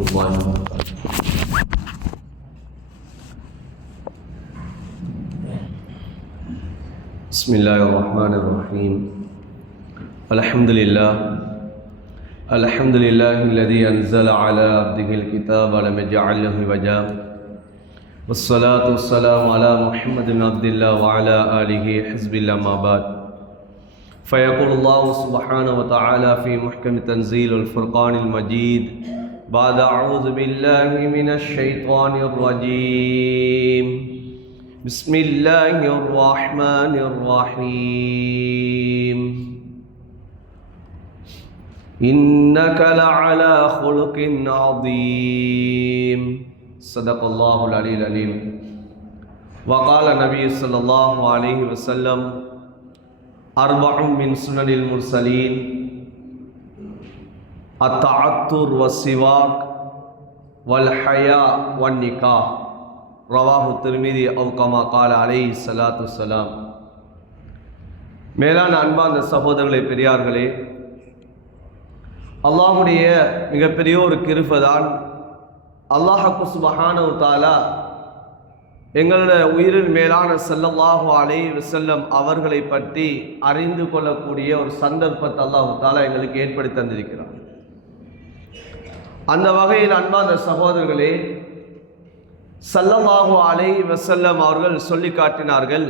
الله وبركاته. بسم الله الرحمن الرحيم. الحمد لله الذي أنزل على عبده الكتاب ولم يجعل له عوجا، والصلاة والسلام على محمد بن عبد الله وعلى آله حزب الله، ما بعد. فيقول الله سبحانه وتعالى في محكم تنزيل الفرقان المجيد بعد أعوذ بالله من الشيطان الرجيم، بسم الله الرحمن الرحيم. إنك لعلى خلق عظيم. صدق الله العلي العليم. وقال النبي صلى الله عليه وسلم: أربع من سنن المرسلين: التعطر والسواك والحياء والنكاح. رواه الترمذي أو كما قال عليه الصلاة والسلام. மேலான அன்பார்ந்த சகோதரர்களே, பெரியார்களே, அல்லாஹ்வுடைய மிகப்பெரிய ஒரு கிருபைதான் அல்லாஹ் சுப்ஹானஹு தஆலா எங்களுடைய உயிரின் மேலான ஸல்லல்லாஹு அலைஹி வஸல்லம் அவர்களை பற்றி அறிந்து கொள்ளக்கூடிய ஒரு சந்தர்ப்பத்தை அல்லாஹ் தஆலா எங்களுக்கு ஏற்படுத்தி தந்திருக்கிறார். அந்த வகையில் அன்பார்ந்த சகோதரர்களே, ஸல்லல்லாஹு அலைஹி வஸல்லம் அவர்கள் சொல்லி காட்டினார்கள்,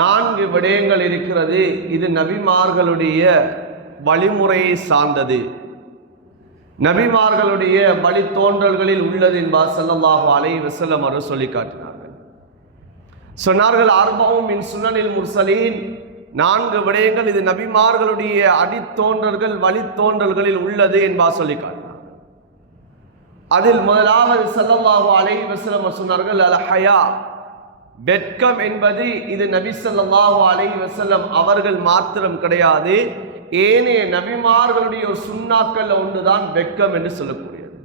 4 விடயங்கள் இருக்கிறது, இது நபிமார்களுடைய வழிமுறையை சார்ந்தது, நபிமார்களுடைய வழித்தோன்றல்களில் உள்ளது என்பார் ஸல்லல்லாஹு அலைஹி வஸல்லம் அவர்கள் சொல்லி காட்டினார்கள். சொன்னார்கள், அர்பஉம் மின் சுனனில் முர்சலீன், 4 விடயங்கள் இது நபிமார்களுடைய அடித்தோன்றல்கள் வழித்தோன்றல்களில் உள்ளது என்பார் சொல்லி காட்டினார்கள். அதில் முதலாவது ஸல்லல்லாஹு அலைஹி வஸல்லம் சொன்னார்கள், அல் ஹயா, வெட்கம் என்பது இது நபி ஸல்லல்லாஹு அலைஹி வஸல்லம் அவர்கள் மாத்திரம் கிடையாது, ஏனைய நபிமார்களுடைய ஒரு சுன்னாக்கள் ஒன்றுதான் வெட்கம் என்று சொல்லக்கூடியது.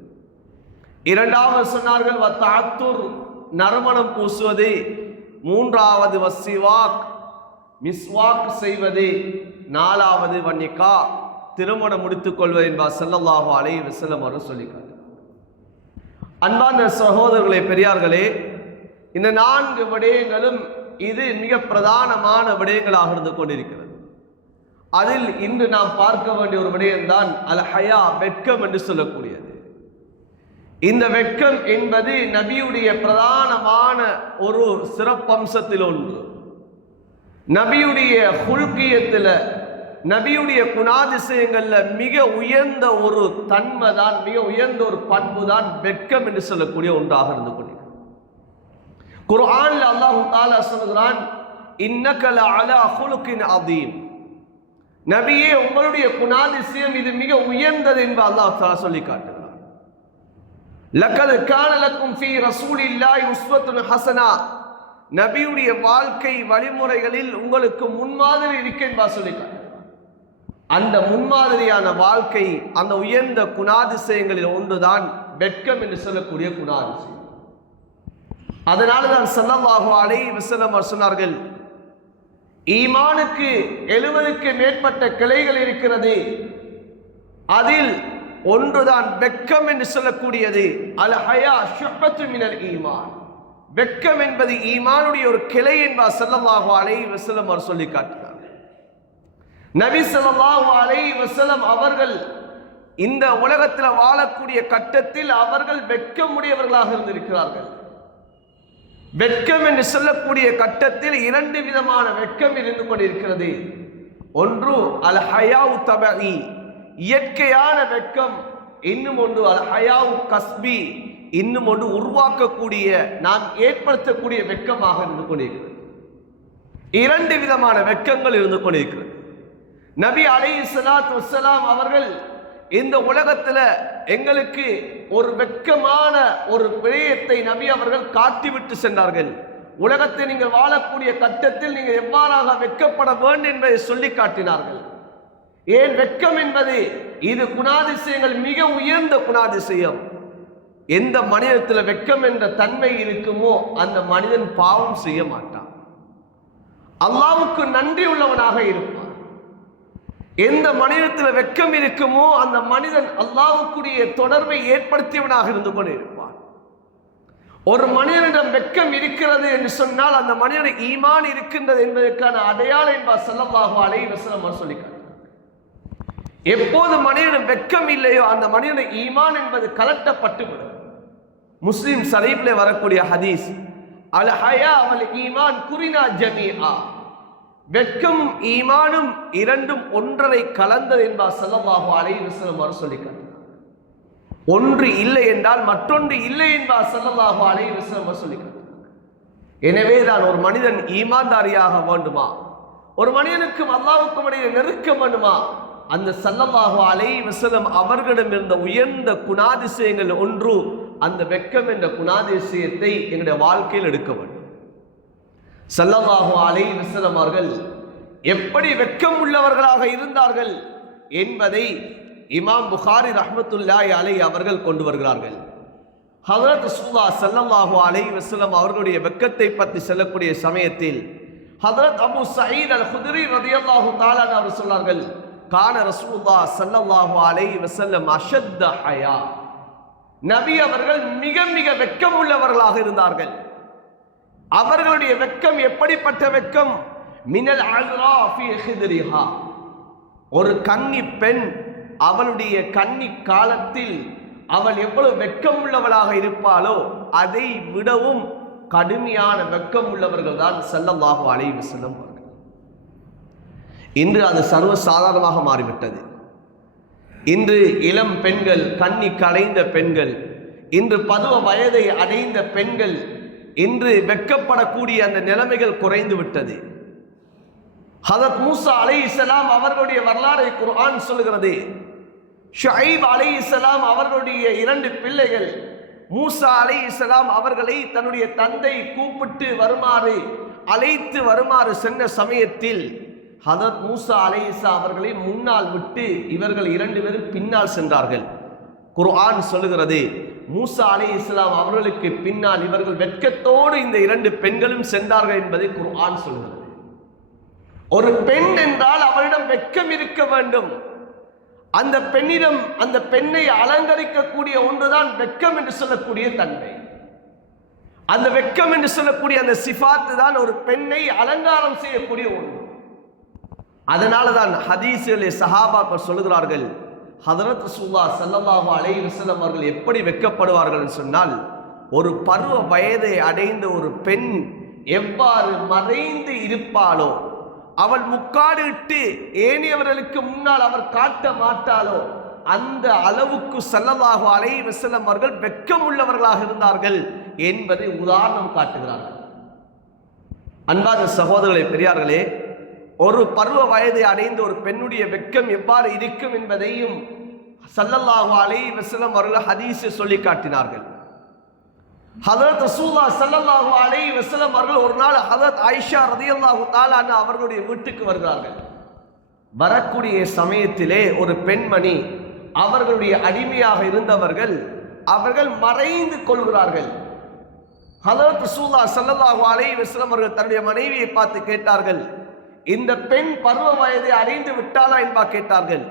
இரண்டாவது சொன்னார்கள் வத்தஅத்துர், நறுமணம் பூசுவது. மூன்றாவது வஸ்ஸிவாக், மிஸ்வாக் செய்வது. நாலாவது வன்னிகா, திருமணம் முடித்துக் கொள்வது என்பார் ஸல்லல்லாஹு அலைஹி வஸல்லம் அவர்கள் சொல்லிக்கார். அன்பான சகோதரர்களே, பெரியார்களே, இந்த 4 விடயங்களும் இது மிக பிரதானமான விடயங்களாக இருந்து கொண்டிருக்கிறது. அதில் இன்று நாம் பார்க்க வேண்டிய ஒரு விடயம்தான் அல் ஹயா, வெட்கம் என்று சொல்லக்கூடியது. இந்த வெட்கம் என்பது நபியுடைய பிரதானமான ஒரு சிறப்பம்சத்தில் ஒன்று. நபியுடைய ஹுல்கியத்தில், நபியுடைய குணாதிசயங்கள்ல மிக உயர்ந்த ஒரு தன்மை தான், மிக உயர்ந்த ஒரு பண்பு தான் வெட்கம் என்று சொல்லக்கூடிய ஒன்றாக இருந்து கொண்டிருக்கிறது. குர்ஆன்ல அல்லாஹ் தஆலா சொல்கிறான், இன்னக லஅலா குலுகின் அதீம், நபியே உங்களுடைய குணாதிசயம் இது மிக உயர்ந்தது என்று அல்லாஹ் தஆலா சொல்லி காட்டுகிறார். லகத் கான லக்கும் ஃபீ ரசூலில்லாஹி உஸ்வத்துன் ஹஸனா, நபியுடைய வாழ்க்கை வழிமுறைகளில் உங்களுக்கு முன்மாதிரி இருக்கு என்று சொல்லி காட்டுகிறார். அந்த முன்மாதிரியான வாழ்க்கை, அந்த உயர்ந்த குணாதிசயங்களில் ஒன்றுதான் வெட்கம் என்று சொல்லக்கூடிய குணாதிசயம். அதனால தான் ஸல்லல்லாஹு அலைஹி வஸல்லம் சொன்னார்கள், ஈமானுக்கு 70க்கு மேற்பட்ட கிளைகள் இருக்கிறது, அதில் ஒன்றுதான் வெட்கம் என்று சொல்லக்கூடியது. அல் ஹயா ஷுஅபத்து மினல் ஈமான், வெட்கம் என்பது ஈமானுடைய ஒரு கிளை என்பார் ஸல்லல்லாஹு அலைஹி வஸல்லம் அவர் சொல்லி காட்டினார். நபி ஸல்லல்லாஹு அலைஹி வஸல்லம் அவர்கள் இந்த உலகத்தில் வாழக்கூடிய கட்டத்தில் அவர்கள் வெட்கமுடையவர்களாக இருந்திருக்கிறார்கள். வெட்கம் என்று சொல்லக்கூடிய கட்டத்தில் 2 விதமான வெட்கம் இருந்து கொண்டிருக்கிறது. ஒன்று அல் ஹயாவு தபஇ, இயற்கையான வெட்கம். இன்னும் ஒன்று அல் ஹயாவு கஸ்பி, இன்னும் ஒன்று உருவாக்கக்கூடிய, நாம் ஏற்படுத்தக்கூடிய வெட்கமாக இருந்து கொண்டிருக்கிறது. 2 விதமான வெட்கங்கள் இருந்து கொண்டிருக்கிறது. நபி அலைஹிஸ்ஸலாத்து வஸ்ஸலாம் அவர்கள் இந்த உலகத்தில் எங்களுக்கு ஒரு வெட்கமான ஒரு விடயத்தை நபி அவர்கள் காட்டிவிட்டு சென்றார்கள். உலகத்தை நீங்கள் வாழக்கூடிய கட்டத்தில் நீங்கள் எவ்வாறாக வெட்கப்பட வேண்டும் என்பதை சொல்லி காட்டினார்கள். ஏன் வெட்கம் என்பது இது குணாதிசயங்கள் மிக உயர்ந்த குணாதிசயம். எந்த மனிதத்தில் வெட்கம் என்ற தன்மை இருக்குமோ அந்த மனிதன் பாவம் செய்ய மாட்டான், அல்லாஹ்வுக்கு நன்றி உள்ளவனாக இருப்பான். எந்த மனிதத்தில் வெக்கம் இருக்குமோ அந்த மனிதன் அல்லாஹ்வுக்குரிய தொடர்பை ஏற்படுத்தியவனாக இருந்து கொண்டு இருப்பான். ஒரு மனிதனிடம் வெக்கம் இருக்கிறது என்று சொன்னால் அந்த மனிதனுக்கு ஈமான் இருக்கின்றது என்பதற்கான அடையாளம் என்பார் ஸல்லல்லாஹு அலைஹி வஸல்லம் சொல்லிக்கார். எப்போது மனிதனிடம் வெக்கம் இல்லையோ அந்த மனிதனுக்கு ஈமான் என்பது கலட்டப்பட்டுவிடும். முஸ்லிம் ஷரீஃப்ல வரக்கூடிய ஹதீஸ், அல் ஹயா வல் ஈமான் குரினா ஜமீஆ, வெட்கம் ஈமானும் இரண்டும் ஒன்றரை கலந்தது என்பார் ஸல்லல்லாஹு அலைஹி வஸல்லம் அவர் சொல்லிக்கார். ஒன்று இல்லை என்றால் மற்றொன்று இல்லை என்பார் ஸல்லல்லாஹு அலைஹி வஸல்லம் சொல்லிக்கார். எனவே தான் ஒரு மனிதன் ஈமான்தாரியாக வேண்டுமா, ஒரு மனிதனுக்கு அல்லாஹ்வுக்கும் இடையே நெருக்கம் வேண்டுமா, அந்த ஸல்லல்லாஹு அலைஹி வஸல்லம் அவர்களிடம் இருந்த உயர்ந்த குணாதிசயங்கள் ஒன்று அந்த வெட்கம் என்ற குணாதிசயத்தை எங்களுடைய வாழ்க்கையில் எடுக்க வேண்டும். ஸல்லல்லாஹு அலைஹி வஸல்லம் அவர்கள் எப்படி வெட்கம் உள்ளவர்களாக இருந்தார்கள் என்பதை இமாம் புகாரி ரஹ்மத்துல்லாஹி அலைஹி அவர்கள் கொண்டு வருகிறார்கள். ஹஜ்ரத் ரசூலுல்லாஹ் ஸல்லல்லாஹு அலைஹி வஸல்லம் அவர்களுடைய வெட்கத்தை பற்றி சொல்லக்கூடிய சமயத்தில் ஹஜ்ரத் அபூ சயீத் அல் குத்ரி ரலியல்லாஹு தஆலா அவர் சொன்னார்கள், கான ரசூலுல்லாஹ் ஸல்லல்லாஹு அலைஹி வஸல்லம் அஷத்த ஹயா, நபி அவர்கள் மிக மிக வெட்கம் உள்ளவர்களாக இருந்தார்கள். அவர்களுடைய வெட்கம் எப்படிப்பட்ட வெட்கம்? மினல் அஸ்ரா ஃபீ ஹித்ரிஹா, ஒரு கன்னி பெண் அவளுடைய கன்னி காலத்தில் அவள் எவ்வளவு வெட்கம் உள்ளவளாக இருப்பாளோ அதை விடவும் கடுமையான வெட்கம் உள்ளவர்கள் தான் ஸல்லல்லாஹு அலைஹி வஸல்லம் அவர்கள். இன்று அது சர்வ சாதாரணமாக மாறிவிட்டது. இன்று இளம் பெண்கள், கன்னி கலைந்த பெண்கள், இன்று பருவ வயதை அடைந்த பெண்கள் இன்று வெட்கப்படக்கூடிய அந்த நிலைமைகள் குறைந்து விட்டது. ஹஜரத் மூசா அலைஹிஸ்ஸலாம் அவர்களுடைய வரலாறை குர்ஆன் சொல்கிறது. ஷுஐப் அலைஹிஸ்ஸலாம் அவர்களுடைய 2 பிள்ளைகள் மூசா அலைஹிஸ்ஸலாம் அவர்களை தன்னுடைய தந்தை கூப்பிட்டு வருமாறு அழைத்து வருமாறு சென்ற சமயத்தில் ஹஜரத் மூசா அலைஹிஸ்ஸலாம் அவர்களை முன்னால் விட்டு இவர்கள் 2 பேரும் பின்னால் சென்றார்கள். குர்ஆன் சொல்லுகிறது, மூசா அலைஹிஸ்ஸலாம் அவர்களுக்கு பின்னால் இவர்கள் வெட்கத்தோடு இந்த 2 பெண்களும் சென்றார்கள் என்பதை குர்ஆன் சொல்கிறது. ஒரு பெண் என்றால் அவளிடம் வெட்கம் இருக்க வேண்டும். அந்த பெண்ணிடம் அந்த பெண்ணை அலங்கரிக்கக்கூடிய ஒன்றுதான் வெட்கம் என்று சொல்லக்கூடிய தன்மை. அந்த வெட்கம் என்று சொல்லக்கூடிய அந்த சிஃபாத்து தான் ஒரு பெண்ணை அலங்காரம் செய்யக்கூடிய ஒன்று. அதனால தான் ஹதீஸிலே சஹாபாக்கள் சொல்லுகிறார்கள், ஹஜ்ரத் ரசூலுல்லாஹ் ஸல்லல்லாஹு அலைஹி வஸல்லம் அவர்கள் எப்படி வெட்கப்படுவார்கள் என்று சொன்னால், ஒரு பருவ வயதை அடைந்த ஒரு பெண் எவ்வாறு மறைந்து இருப்பாளோ, அவள் முக்காடு இட்டு ஏனையவர்களுக்கு முன்னால் அவர் காட்ட மாட்டாளோ அந்த அளவுக்கு ஸல்லல்லாஹு அலைஹி வஸல்லம் அவர்கள் வெட்கம் உள்ளவர்களாக இருந்தார்கள் என்பதை உதாரணம் காட்டுகிறார்கள். அன்பான சகோதரர்களே, பெரியார்களே, ஒரு பருவ வயதை அடைந்த ஒரு பெண்ணுடைய வெட்கம் எவ்வாறு இருக்கும் என்பதையும் ஸல்லல்லாஹு அலைஹி வஸல்லம் அவர்கள் ஹதீஸில் சொல்லி காட்டினார்கள். ஹஜ்ரத் ரசூலுல்லாஹ் ஸல்லல்லாஹு அலைஹி வஸல்லம் அவர்கள் ஒரு நாள் ஹஜ்ரத் ஆயிஷா ரலியல்லாஹு தஆலா அன்ஹா அவர்களுடைய வீட்டுக்கு வருகிறார்கள். வரக்கூடிய சமயத்திலே ஒரு பெண்மணி, அவர்களுடைய அடிமையாக இருந்தவர்கள் அவர்கள் மறைந்து கொள்கிறார்கள். ஹஜ்ரத் ரசூலுல்லாஹ் ஸல்லல்லாஹு அலைஹி வஸல்லம் அவர்கள் தன்னுடைய மனைவியை பார்த்து கேட்டார்கள், இந்த பெண் பருவ வயதை அடைந்து விட்டாளா என்பா கேட்டார்கள்.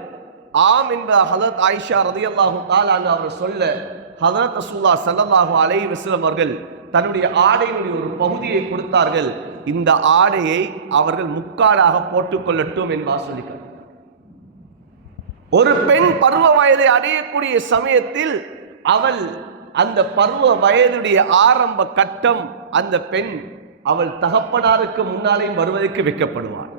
ஆம் என்ப ஹஜ்ரத் ஆயிஷா ரலியல்லாஹு தஆலா அன்ஹா அவர் சொல்ல, ஹஜ்ரத் ரசூலுல்லாஹ் ஸல்லல்லாஹு அலைஹி வஸல்லம் அவர்கள் தன்னுடைய ஆடையினுடைய ஒரு பகுதியை கொடுத்தார்கள். இந்த ஆடையை அவர்கள் முக்காடாக போட்டுக்கொள்ளட்டும் என்பா சொல்லிக்கார். ஒரு பெண் பருவ வயதை அடையக்கூடிய சமயத்தில் அவள் அந்த பருவ வயதுடைய ஆரம்ப கட்டம், அந்த பெண் அவள் தகப்பனாருக்கு முன்னாலேயும் வருவதற்கு வைக்கப்படுவாள்,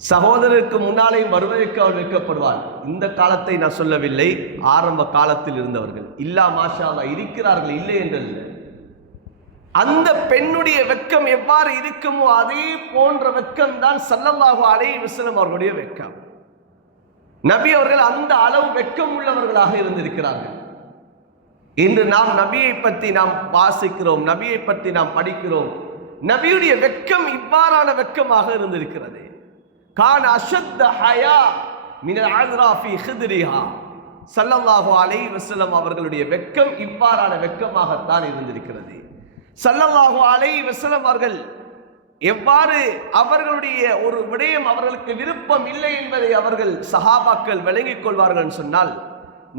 சகோதரருக்கு முன்னாலேயும் வருவதற்கு அவள் வைக்கப்படுவாள். இந்த காலத்தை நான் சொல்லவில்லை, ஆரம்ப காலத்தில் இருந்தவர்கள் இல்லா மாஷா அல்லாஹ் இருக்கிறார்கள், இல்லை என்றல்ல. அந்த பெண்ணுடைய வெட்கம் எவ்வாறு இருக்குமோ அதே போன்ற வெட்கம் தான் ஸல்லல்லாஹு அலைஹி வஸல்லம் அவர்களுடைய வெட்கம். நபி அவர்கள் அந்த அளவு வெட்கம் உள்ளவர்களாக இருந்திருக்கிறார்கள். இன்று நாம் நபியை பற்றி நாம் வாசிக்கிறோம், நபியை பற்றி நாம் படிக்கிறோம். நபியுடைய வெட்கம் இவ்வாறான வெட்கமாக இருந்திருக்கிறது. கான அஷத்த ஹயா மினல் அஸ்ரா ஃபீ ஹித்ரிஹா, ஸல்லல்லாஹு அலைஹி வஸல்லம் அவர்களுடைய வெட்கம் இவ்வாறான வெட்கமாகத்தான் இருந்திருக்கிறது. ஸல்லல்லாஹு அலைஹி வஸல்லம் அவர்கள் எவ்வாறு அவர்களுடைய ஒரு விடயம் அவர்களுக்கு விருப்பம் இல்லை என்பதை அவர்கள் சஹாபாக்கள் விளங்கிக் கொள்வார்கள் சொன்னால்,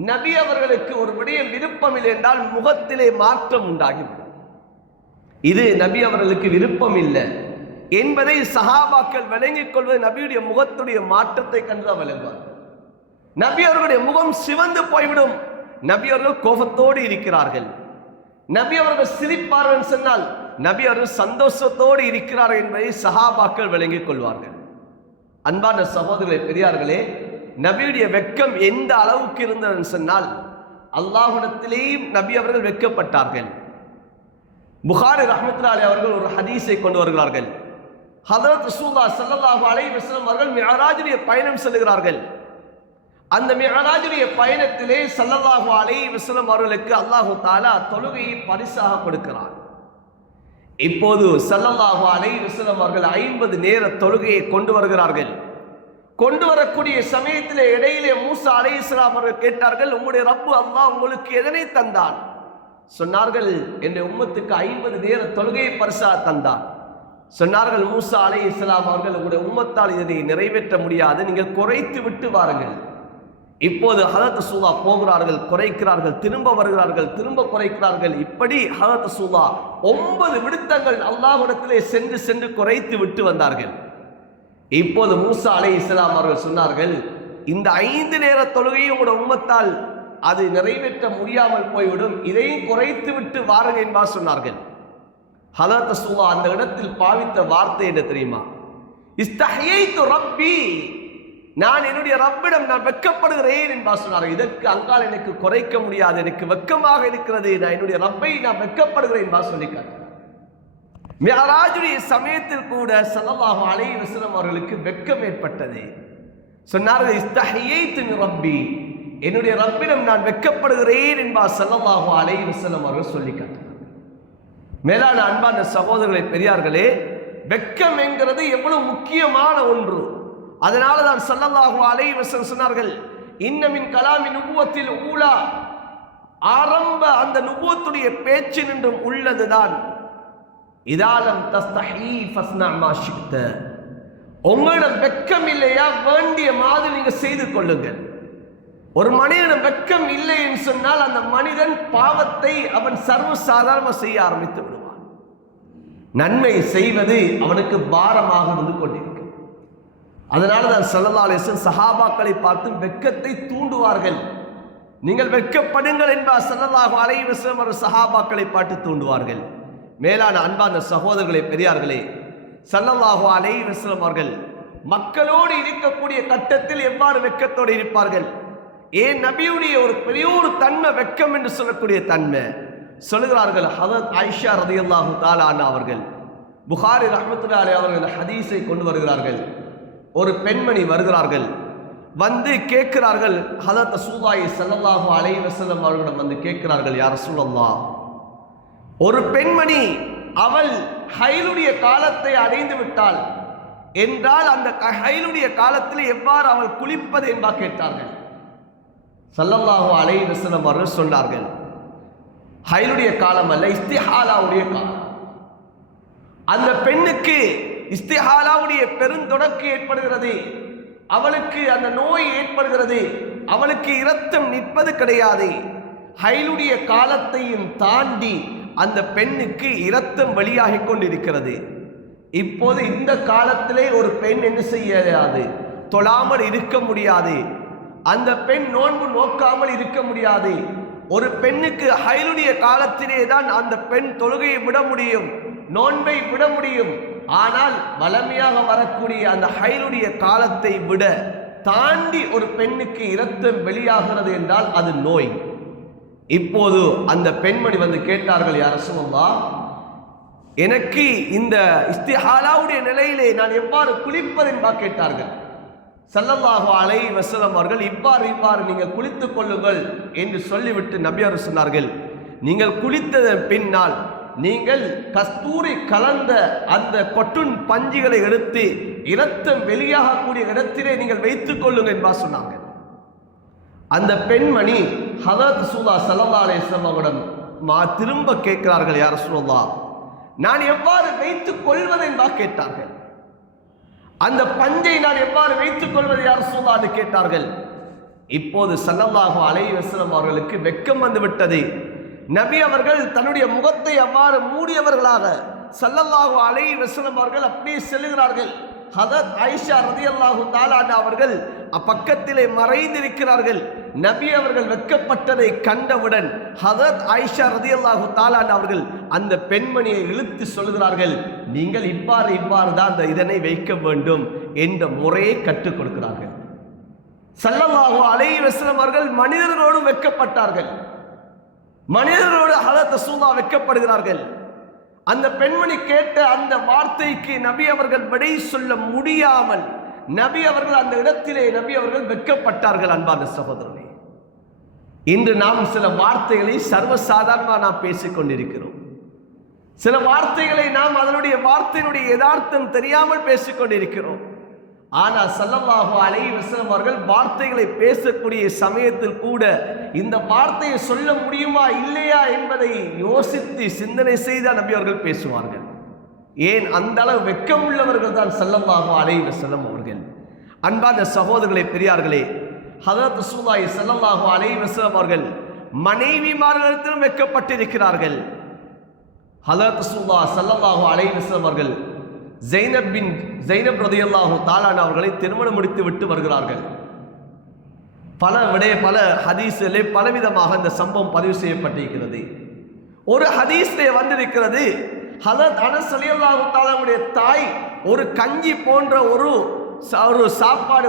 நபி அவர்களுக்கு ஒரு விடயம் விருப்பம் இல்லை என்றால் முகத்திலே மாற்றம் உண்டாகிவிடும். இது நபி அவர்களுக்கு விருப்பம் இல்லை என்பதை சஹாபாக்கள் விளங்கிக் கொள்வது நபியுடைய முகத்துடைய மாற்றத்தை கண்டுதான் விளங்குவார். நபி அவர்களுடைய முகம் சிவந்து போய்விடும். நபி அவர்கள் கோபத்தோடு இருக்கிறார்கள். நபி அவர்கள் சிரிப்பார்கள் சொன்னால் நபி அவர்கள் சந்தோஷத்தோடு இருக்கிறார்கள் என்பதை சஹாபாக்கள் விளங்கிக் கொள்வார்கள். அன்பான சகோதரர்களே, பெரியார்களே, நபியுடைய வெட்கம் எந்த அளவுக்கு இருந்தது சொன்னால், அல்லாஹ்விடத்திலேயும் நபி அவர்கள் வெட்கப்பட்டார்கள். புகாரி ரஹ்மத்துல்லாஹி அவர்கள் ஒரு ஹதீஸை கொண்டு வருகிறார்கள். ஹதரத் ரசூலுல்லாஹி ஸல்லல்லாஹு அலைஹி வஸல்லம் அவர்கள் மிஅராஜுடைய பயணம் செல்கிறார்கள். அந்த மிஅராஜுடைய பயணத்திலே ஸல்லல்லாஹு அலைஹி வஸல்லம் அவர்களுக்கு அல்லாஹ் தஆலா தொழுகையை பரிசாக கொடுக்கிறார். இப்போது ஸல்லல்லாஹு அலைஹி வஸல்லம் அவர்கள் 50 நேர தொழுகையை கொண்டு வருகிறார்கள். கொண்டு வரக்கூடிய சமயத்திலே இடையிலே மூசா அலைஹிஸ்ஸலாம் அவர்கள் கேட்டார்கள், உங்களுடைய ரப்பு அல்லாஹ் உங்களுக்கு எதனை தந்தான்? சொன்னார்கள், என்னுடைய உம்மத்துக்கு 50 நேர தொழுகையை பரிசாக தந்தான். சொன்னார்கள் மூசா அலைஹிஸ்ஸலாம் அவர்கள், உங்களுடைய உம்மத்தால் இதனை நிறைவேற்ற முடியாது, நீங்கள் குறைத்து விட்டு வாருங்கள். இப்போது ஹதரத் ரசூலா போகிறார்கள், குறைக்கிறார்கள், திரும்ப வருகிறார்கள், திரும்ப குறைக்கிறார்கள். இப்படி ஹதரத் ரசூலா 9 விடுத்தங்கள் அல்லாஹ்விடத்திலே சென்று சென்று குறைத்து விட்டு வந்தார்கள். இப்போது மூசா அலைஹிஸ்ஸலாம் அவர்கள் சொன்னார்கள், இந்த 5 நேர தொழுகையை உங்களோட உம்மத்தால் அது நிறைவேற்ற முடியாமல் போய்விடும், இதையும் குறைத்து விட்டு வாருங்கள் என்பார் சொன்னார்கள். ஹதரத் ரசூலா அந்த இடத்தில் பாவித்த வார்த்தை என்ன தெரியுமா? இஸ்தஹயைது ரப்பி, நான் என்னுடைய ரப்பிடம் நான் வெட்கப்படுகிறேன் என்பார் சொன்னார்கள். இதற்கு அங்கால் எனக்கு குறைக்க முடியாது, எனக்கு வெட்கமாக இருக்கிறது, நான் என்னுடைய ரப்பை நான் வெட்கப்படுகிறேன் என்பார் சொல்லி காட்டினார். மிஅராஜுடைய சமயத்தில் கூட ஸல்லல்லாஹு அலைஹி வஸல்லம் அவர்களுக்கு வெட்கம் ஏற்பட்டது. சொன்னார்கள், இஸ்தஹயைது மின் ரப்பி, என்னுடைய ரப்பிடம் நான் வெட்கப்படுகிறேன் என்பார் ஸல்லல்லாஹு அலைஹி வஸல்லம் அவர்கள் சொல்லி காட்டினார். மேலான அன்பான சகோதரர்களே, பெரியார்களே, வெட்கம் என்கிறது எவ்வளவு முக்கியமான ஒன்று. அதனால தான் ஸல்லல்லாஹு அலைஹி வஸல்லம் சொன்னார்கள், இன்ன மின் கலாமி நுபுவத்தில் ஊலா, ஆரம்ப அந்த நுபுவத்துடைய பேச்சு நின்றும் உள்ளதுதான், இதாலம் தஸ்தஹி ஃபஸ்னா மா ஷிக்த, உங்களிடம் வெட்கம் இல்லையா, வேண்டிய மாதிரி நீங்க செய்து கொள்ளுங்கள். ஒரு மனிதன் வெட்கம் இல்லை என்று சொன்னால் அந்த மனிதன் பாவத்தை அவன் சர்வ சாதாரண செய்ய ஆரம்பித்து விடுவான். நன்மை செய்வது அவனுக்கு பாரமாக இருந்து கொண்டிருக்கும். அதனால தான் ஸல்லல்லாஹு அலைஹி வஸல்லம் சஹாபாக்களை பார்த்து வெட்கத்தை தூண்டுவார்கள். நீங்கள் வெட்கப்படுங்கள் என்பார் ஸல்லல்லாஹு அலைஹி வஸல்லம் அவர்கள் சஹாபாக்களை பார்த்து தூண்டுவார்கள். மேலான அன்பான சகோதரர்களே, பெரியார்களே, ஸல்லல்லாஹு அலைஹி வஸல்லம் அவர்கள் மக்களோடு இருக்கக்கூடிய கட்டத்தில் எவ்வாறு வெட்கத்தோடு இருப்பார்கள்? ஏன் நபியுடைய ஒரு பெரிய ஒரு தன்மை வெட்கம் என்று சொல்லக்கூடிய தன்மை. சொல்லுகிறார்கள், ஹதரத் ஆயிஷா ரலியல்லாஹு தஆலா அன்ஹா அவர்கள், புகாரி ரஹ்மத்துல்லாஹி அலைஹி அவர்கள் ஹதீஸை கொண்டு வருகிறார்கள். ஒரு பெண்மணி வருகிறார்கள், வந்து கேட்கிறார்கள், ஹதரத் ரசூலுல்லாஹி ஸல்லல்லாஹு அலைஹி வஸல்லம் அவர்களிடம் வந்து கேட்கிறார்கள், யா ரசூலல்லாஹ், ஒரு பெண்மணி அவள் ஹைலுடைய காலத்தை அடைந்து விட்டாள் என்றால் அந்த ஹைலுடைய காலத்தில் எவ்வாறு அவள் குளிப்பது என்பா கேட்டார்கள். ஸல்லல்லாஹு அலைஹி வஸல்லம் அவர்கள் சொன்னார்கள், ஹைலுடைய காலம் அல்ல, இஸ்திஹாலாவுடைய காலம். அந்த பெண்ணுக்கு இஸ்திஹாலாவுடைய பெருந்தொடக்கு ஏற்படுகிறது, அவளுக்கு அந்த நோய் ஏற்படுகிறது, அவளுக்கு இரத்தம் நிற்பது கிடையாது. ஹைலுடைய காலத்தையும் தாண்டி அந்த பெண்ணுக்கு இரத்தம் வெளியாகி கொண்டிருக்கிறது. இப்போது இந்த காலத்திலே ஒரு பெண் என்ன செய்யாது, தொழாமல் இருக்க முடியாது. அந்த பெண் நோன்பு நோக்காமல் இருக்க முடியாது. ஒரு பெண்ணுக்கு ஹைலுடைய காலத்திலே தான் அந்த பெண் தொழுகையை விட முடியும், நோன்பை விட முடியும். ஆனால் வளமையாக வரக்கூடிய அந்த ஹைலுடைய காலத்தை விட தாண்டி ஒரு பெண்ணுக்கு இரத்தம் வெளியாகிறது என்றால் அது நோய். இப்போது அந்த பெண்மணி வந்து கேட்டார்கள், யா ரசூலல்லாஹ், எனக்கு இந்த இஸ்திஹாலாவுடைய நிலையிலே நான் எவ்வாறு குளிப்பது என்பா கேட்டார்கள். ஸல்லல்லாஹு அலைஹி வஸல்லம் அவர்கள் இவ்வாறு நீங்கள் குளித்துக் கொள்ளுங்கள் என்று சொல்லிவிட்டு நபி அவர்கள் சொன்னார்கள், நீங்கள் குளித்ததன் பின்னால் நீங்கள் கஸ்தூரி கலந்த அந்த கொட்டுன் பஞ்சுகளை எடுத்து இரத்தம் வெளியாகக்கூடிய இடத்திலே நீங்கள் வைத்துக் கொள்ளுங்கள் என்பா சொன்னாங்க. அந்த பெண்மணி ஹதரத் ரசூலுல்லாஹி ஸல்லல்லாஹு அலைஹி வஸல்லம் அவரிடம் திரும்ப கேட்கிறார்கள், யா ரசூலல்லாஹ், நான் எவ்வாறு வைத்துக் கொள்வது என்பா கேட்டார்கள். அந்த பஞ்சை நான் எவ்வாறு வைத்துக் கொள்வது யார் ரசூலுல்லாஹ் என்று கேட்டார்கள். இப்போது ஸல்லல்லாஹு அலைஹி வஸல்லம் அவர்களுக்கு வெட்கம் வந்து விட்டது. நபி அவர்கள் தன்னுடைய முகத்தை அவ்வாறு மூடியவர்களாக ஸல்லல்லாஹு அலைஹி வஸல்லம் அவர்கள் அப்படியே செல்கிறார்கள். ஹதரத் ஆயிஷா ரலியல்லாஹு தஆலா அவர்கள் பக்கத்திலே மறைந்திருக்கிறார்கள். நபி அவர்கள் வெட்கப்பட்டதை கண்டவுடன் ஹதரத் ஆயிஷா ரலியல்லாஹு தஆலா அவர்கள் அந்த பெண்மணியை இழுத்து சொல்கிறார்கள், நீங்கள் இவ்வாறு தான் இதனை வைக்க வேண்டும் என்ற முறையை கற்றுக் கொடுக்கிறார்கள். ஸல்லல்லாஹு அலைஹி வஸல்லம் அவர்கள் மனிதர்களோடு வெட்கப்பட்டார்கள். மனிதர்களோடு ஹதரத் ரசூலுல்லாஹ் வெட்கப்படுகிறார்கள். அந்த பெண்மணி கேட்ட அந்த வார்த்தைக்கு நபி அவர்கள் விடை சொல்ல முடியாமல் நபி அவர்கள் அந்த இடத்திலே நபி அவர்கள் வெட்கப்பட்டார்கள். அன்பான சகோதரனே, இன்று நாம் சில வார்த்தைகளை சர்வசாதாரணமாக நாம் பேசிக் கொண்டிருக்கிறோம். சில வார்த்தைகளை நாம் அதனுடைய வார்த்தையினுடைய யதார்த்தம் தெரியாமல் பேசிக் கொண்டிருக்கிறோம். ஆனால் ஸல்லல்லாஹு அலைஹி வஸல்லம் அவர்கள் வார்த்தைகளை பேசக்கூடிய சமயத்தில் கூட இந்த வார்த்தையை சொல்ல முடியுமா இல்லையா என்பதை யோசித்து சிந்தனை செய்த நபி அவர்கள் பேசுவார்கள். ஏன் அந்த அளவு வெட்கம் உள்ளவர்கள் தான் ஸல்லல்லாஹு அலைஹி வஸல்லம் அவர்கள். அன்பான சகோதரர்களே, பெரியார்களே, ஹதரத் ரசூலுல்லாஹி ஸல்லல்லாஹு அலைஹி வஸல்லம் அவர்கள் மனைவிமார்களிடத்திலும் வெட்கப்பட்டிருக்கிறார்கள். ஹதரத் ரசூலுல்லாஹி ஸல்லல்லாஹு அலைஹி வஸல்லம் அவர்கள் ஜைனப் ரலியல்லாஹு தஆலா அவர்களை திருமணம் முடித்து விட்டு வருகிறார்கள். பல ஹதீஸிலே பலவிதமாக இந்த சம்பவம் பதிவு செய்யப்பட்டிருக்கிறது. ஒரு ஹதீஸிலே வந்திருக்கிறது, ஹதரத் அனஸ் ரலியல்லாஹு தஆலாவுடைய தாய் ஒரு கஞ்சி போன்ற ஒரு சாப்பாடு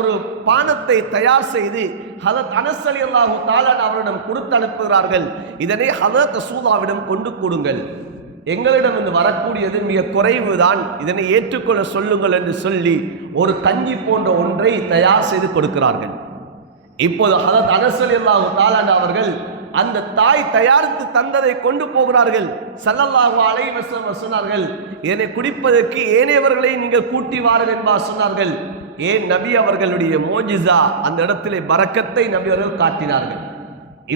ஒரு பானத்தை தயார் செய்து ஹதரத் அனஸ் ரலியல்லாஹு தஆலா அவரிடம் கொடுத்து அனுப்புகிறார்கள். இதனை ஹதரத் ரசூலுல்லாஹ்விடம் கொண்டு கொடுங்கள், எங்களிடம் இருந்து வரக்கூடியது மிக குறைவு தான், இதனை ஏற்றுக்கொள்ள சொல்லுங்கள் என்று சொல்லி ஒரு கஞ்சி போன்ற ஒன்றை தயார் செய்து கொடுக்கிறார்கள். இப்போது ஹதரத் அனஸ் ரலியல்லாஹு தஆலா அவர்கள் அந்த தாய் தயாரித்து தந்ததை கொண்டு போகிறார்கள். ஸல்லல்லாஹு அலைஹி வஸல்லம் சொன்னார்கள், இதனை குடிப்பதற்கு ஏனையவர்களை நீங்கள் கூட்டி வாருங்கள் என்பார் சொன்னார்கள். ஏன் நபி அவர்களுடைய மோஜிசா அந்த இடத்திலே பரக்கத்தை நபி அவர்கள் காட்டினார்கள்.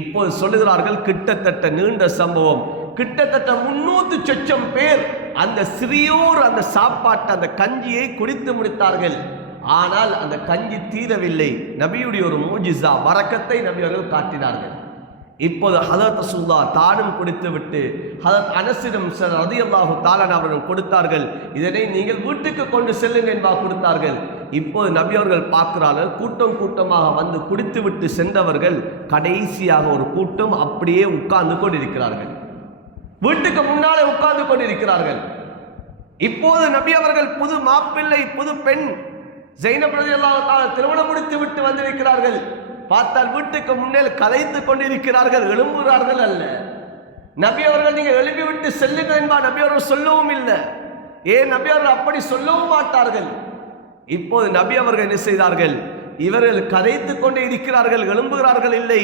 இப்போது சொல்லுகிறார்கள், கிட்டத்தட்ட நீண்ட சம்பவம், கிட்டத்தட்ட 300 லட்சம் பேர் அந்த சிறியோர் அந்த சாப்பாட்டை அந்த கஞ்சியை குடித்து முடித்தார்கள். ஆனால் அந்த கஞ்சி தீரவில்லை. நபியுடைய ஒரு மோஜிசா பரக்கத்தை நபி அவர்கள் காட்டினார்கள். இப்போது ஹதரத் ரசூலுல்லாஹ் தானும் குடித்து விட்டு ஹதரத் அனஸிடம் ரலியல்லாஹு தஆலா அவர்கள் கொடுத்தார்கள். இதனை நீங்கள் வீட்டுக்கு கொண்டு செல்லுங்கள் என்பா கொடுத்தார்கள். இப்போது நபி அவர்கள் பார்க்கிறார்கள், கூட்டம் கூட்டமாக வந்து குடித்து விட்டு சென்றவர்கள் கடைசியாக ஒரு கூட்டம் அப்படியே உட்கார்ந்து கொண்டிருக்கிறார்கள். வீட்டுக்கு முன்னாலே உட்கார்ந்து கொண்டிருக்கிறார்கள். இப்போது நபி அவர்கள் புது மாப்பிள்ளை புது பெண் ஜைனப் ரலியல்லாஹு தஆலா திருமணம் முடித்து விட்டு வந்திருக்கிறார்கள். பார்த்தால் வீட்டுக்கு முன்னேல் கலைத்து கொண்டிருக்கிறார்கள், எழும்புகிறார்கள் அல்ல. நபி அவர்கள் நீங்க எழுப்பி விட்டு செல்லுங்கள் என்பா நபி அவர்கள் சொல்லவும் இல்லை. ஏன் நபி அவர்கள் அப்படி சொல்லவும் மாட்டார்கள். இப்போது நபி அவர்கள் என்ன செய்தார்கள், இவர்கள் கதைத்து கொண்டே இருக்கிறார்கள், எழும்புகிறார்கள் இல்லை.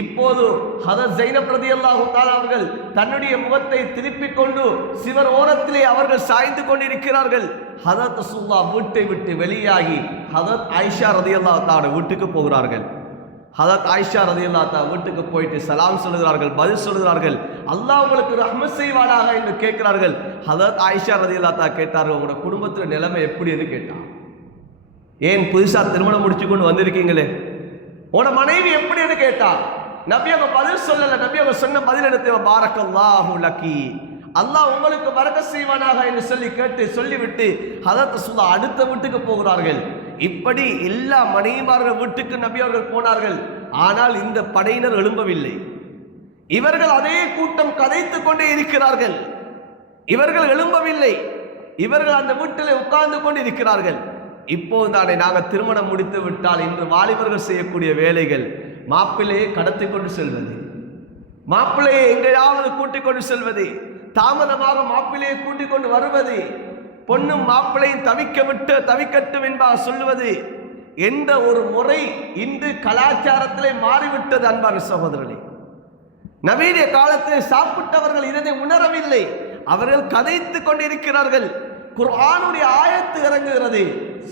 இப்போது ஹதரத் ஜைனப் ரலியல்லாஹு தஆலா அவர்கள் தன்னுடைய முகத்தை திருப்பிக் கொண்டு சிவர் ஓரத்திலே அவர்கள் சாய்ந்து கொண்டிருக்கிறார்கள். ஹதரத் ரசூலுல்லாஹ் வீட்டை விட்டு வெளியாகி ஹதரத் ஆயிஷா ரலியல்லாஹு தஆலா வீட்டுக்கு போகிறார்கள். ஹதரத் ஆயிஷா ரலியல்லாஹு தஆலா வீட்டுக்கு போயிட்டு சலாம் சொல்லுகிறார்கள், பதில் சொல்லுகிறார்கள், அல்லாஹ் உங்களுக்கு ரஹ்மத் செய்வானாக என்று கேட்கிறார்கள். ஹதரத் ஆயிஷா ரலியல்லாஹு தஆலா கேட்டார்கள், உங்களோட குடும்பத்தில் நிலைமை எப்படி என்று கேட்டார். ஏன் புதுசா திருமணம் முடிச்சு கொண்டு வந்திருக்கீங்களே, உன மனைவி எப்படி என்று கேட்டார். நபி அவங்க பதில் சொல்லல. நபி அவங்க சொன்ன பதில் எடுத்து பாரக்கல்லாஹு லக்கி, அல்லாஹ் உங்களுக்கு பரக்கத் செய்வானாக என்று சொல்லிவிட்டு ஹதரத் ரசூலுல்லாஹ் அடுத்த வீட்டுக்கு போகிறார்கள். இப்படி எல்லா மனைவிமார்கள் வீட்டுக்கு நபி அவர்கள் போனார்கள். ஆனால் இந்த படையினர் எழும்பவில்லை. இவர்கள் அதே கூட்டம் கதைத்து கொண்டே இருக்கிறார்கள். இவர்கள் எழும்பவில்லை. இவர்கள் அந்த வீட்டில் உட்கார்ந்து கொண்டு இருக்கிறார்கள். இப்போது தானே நாங்கள் திருமணம் முடித்து விட்டால் இன்று வாலிபர்கள் செய்யக்கூடிய வேலைகள், மாப்பிள்ளையை கடத்தி கொண்டு செல்வது, மாப்பிள்ளையை எங்கேயாவது கூட்டிக் கொண்டு செல்வது, தாமதமாக மாப்பிள்ளையை கூட்டிக் கொண்டு வருவது, பொண்ணும் மாப்பிள்ளையும் தவிக்கட்டும் என்பாக சொல்லுவது என்ற ஒரு முறை இன்று கலாச்சாரத்திலே மாறிவிட்டது. அன்பான சகோதரர்களே, நவீன காலத்தில் சாப்பிட்டவர்கள் இதனை உணரவில்லை. அவர்கள் கதைத்து கொண்டிருக்கிறார்கள். குர்ஆனுடைய ஆயத்து இறங்குகிறது,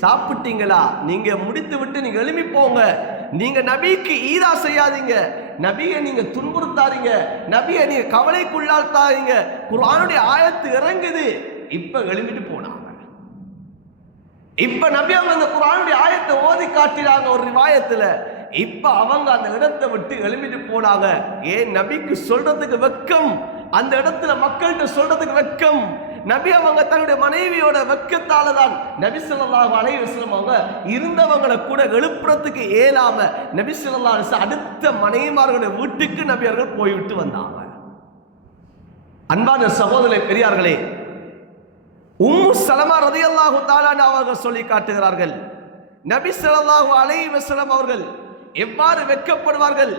சாப்பிட்டீங்களா, நீங்க முடித்து விட்டு நீங்க எழுப்பி போங்க, நீங்க நபிக்கு ஈதா செய்யாதீங்க, நபியை நீங்க துன்புறுத்தாதீங்க, நபியை நீங்க கவலைக்குள்ளாத்தாதீங்க, குர்ஆனுடைய ஆயத்து இறங்குது. இப்ப எழும்பிட்டு போனாங்க. இப்ப நபி அவங்க அந்த குர்ஆனுடைய ஆயத்தை ஓதி காட்டினாங்க ஒரு ரிவாயத்துல. இப்ப அவங்க அந்த இடத்தை விட்டு எழும்பிட்டு போனாங்க. ஏன்? நபிக்கு சொல்றதுக்கு வெக்கம், அந்த இடத்துல மக்கள்கிட்ட சொல்றதுக்கு வெக்கம். நபி அவங்க தன்னுடைய மனைவியோட வெக்கத்தால தான் நபி ஸல்லல்லாஹு அலைஹி வஸல்லம் அவங்க இருந்தவங்களை கூட எழுப்புறதுக்கு இயலாம நபி ஸல்லல்லாஹு அலைஹி வஸல்லம் அடுத்த மனைவிமார்களுடைய வீட்டுக்கு நபி அவர்கள் போய்விட்டு வந்தாங்க. அன்பான சகோதரர்களே, பெரியார்களே, உம்மு சலமா ரலியல்லாஹு தஆலா அவர்கள் சொல்லி காட்டுகிறார்கள், நபி ஸல்லல்லாஹு அலைஹி வஸல்லம் அவர்கள் எவ்வாறு வெட்கப்படுவார்கள்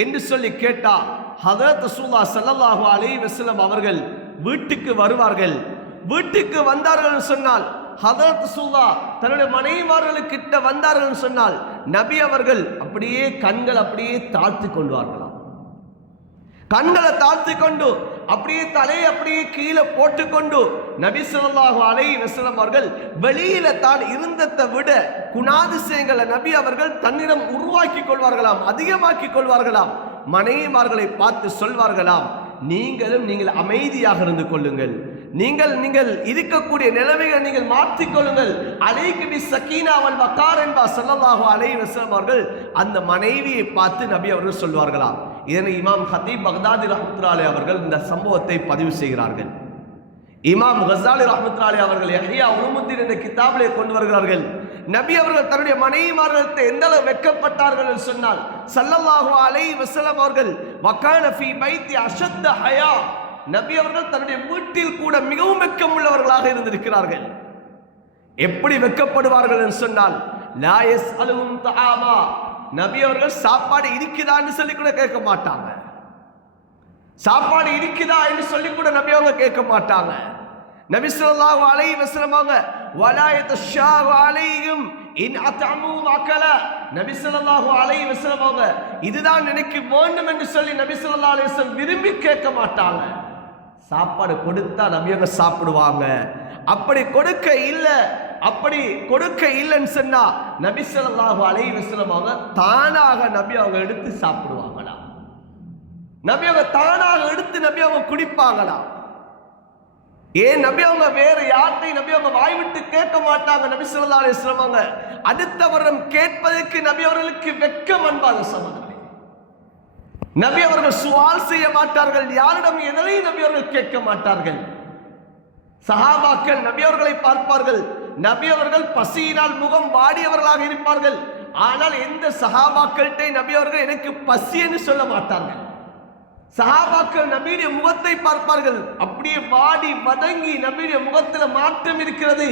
என்று சொல்லி கேட்டா, ஹஜ்ரத் ரசூலுல்லாஹ் ஸல்லல்லாஹு அலைஹி வஸல்லம் அவர்கள் வீட்டுக்கு வருவார்கள். வீட்டுக்கு வந்தார்கள் சொன்னால், ஹஜ்ரத் ரசூலுல்லாஹ் தன்னுடைய மனைவிமார்களுக்கிட்ட வந்தார்கள் சொன்னால், நபி அவர்கள் அப்படியே கண்கள் அப்படியே தாழ்த்தி கொள்வார்களாம். கண்களை தாழ்த்தி கொண்டு அப்படியே தலையை அப்படியே கீழே போட்டுக்கொண்டு நபி ஸல்லல்லாஹு அலைஹி வஸல்லம் அவர்கள் வெளியில தான் இருந்ததை விட குணாதிசயங்களை நபி அவர்கள் தன்னிடம் உருவாக்கி கொள்வார்களாம், அதிகமாக்கி கொள்வார்களாம். மனைவிமார்களை பார்த்து சொல்வார்களாம், நீங்கள் அமைதியாக இருந்து கொள்ளுங்கள், நீங்கள் இருக்கக்கூடிய நிலைமைகளை நீங்கள் மாற்றிக்கொள்ளுங்கள். அலைக்கு பி சக்கீனா வல் வகார் என்பா ஸல்லல்லாஹு அலைஹி வஸல்லம் அவர்கள் அந்த மனைவியை பார்த்து நபி அவர்கள் சொல்வார்களாம். இதனை இமாம் ஹதீப் பக்தாதி ரஹ்மத்துல்லாஹி அலைஹி அவர்கள் இந்த சம்பவத்தை பதிவு செய்கிறார்கள். இமாம் கஸாலி ரஹ்மத்துல்லாஹி அலைஹி அவர்கள் யஹ்யா உலுமுத்தீன் என்ற கிதாபிலே கொண்டு வருகிறார்கள். நபி அவர்கள் தன்னுடைய மனைவிமார்களுக்கு எந்த அளவு வெட்கப்பட்டார்கள் என்று சொன்னால், ஸல்லல்லாஹு அலைஹி வஸல்லம் அவர்கள் வகான ஃபீ பைத்தி அஷத்த ஹயா, நபி அவர்கள் தன்னுடைய வீட்டில் கூட மிகவும் வெட்கம் உள்ளவர்களாக இருந்திருக்கிறார்கள். எப்படி வெட்கப்படுவார்கள் என்று சொன்னால், லா யஸ்அலுஹும் தஆமா, நபி அவர்கள் சாப்பாடு இருக்குதான்னு சொல்லி கூட கேட்க மாட்டாங்க. சாப்பாடு இருக்குதா என்று சொல்லி கூட நபி அவங்க கேட்க மாட்டாங்க. நபி ஸல்லல்லாஹு அலைஹி வஸல்லம் அவங்க வலா யதஷாவு அலைஹிம் இன் அத்அமு அகல, நபி ஸல்லல்லாஹு அலைஹி வஸல்லம் அவங்க இதுதான் எனக்கு வேண்டும் என்று சொல்லி நபி ஸல்லல்லாஹு அலைஹி வஸல்லம் விரும்பி கேட்க மாட்டாங்க. சாப்பாடு கொடுத்தா நபி அவங்க சாப்பிடுவாங்க. அப்படி கொடுக்க இல்லைன்னு சொன்னா நபி ஸல்லல்லாஹு அலைஹி வஸல்லம் அவங்க தானாக நபி அவங்க எடுத்து சாப்பிடுவாங்களா, நபி அவங்க தானாக எடுத்து நபி அவங்க குடிப்பாங்களா. ஏன்? நபி அவங்க வேற யார்ட்டையும் நபி அவங்க வாய் விட்டு கேட்க மாட்டாங்க. நபி ஸல்லல்லாஹு அலைஹி வஸல்லம் அவங்க அடுத்தவரிடம் கேட்பதற்கு நபி அவர்களுக்கு வெட்கம். அன்பான சகோதரர்களே, நபி அவர்கள் சுவால் செய்ய மாட்டார்கள், யாரிடம் எதனையும் நபி அவர்கள் கேட்க மாட்டார்கள். சஹாபாக்கள் நபி அவர்களை பார்ப்பார்கள், நபி அவர்கள் பசியினால் முகம் வாடியவர்களாக இருப்பார்கள். ஆனால் எந்த சஹாபாக்கள்கிட்ட நபி அவர்கள் எனக்கு பசி என்று சொல்ல மாட்டார்கள். சஹாபாக்கள் நபியுடைய முகத்தை பார்ப்பார்கள், அப்படியே வாடி வதங்கி நபியுடைய முகத்தில் மாற்றம் இருக்கிறது.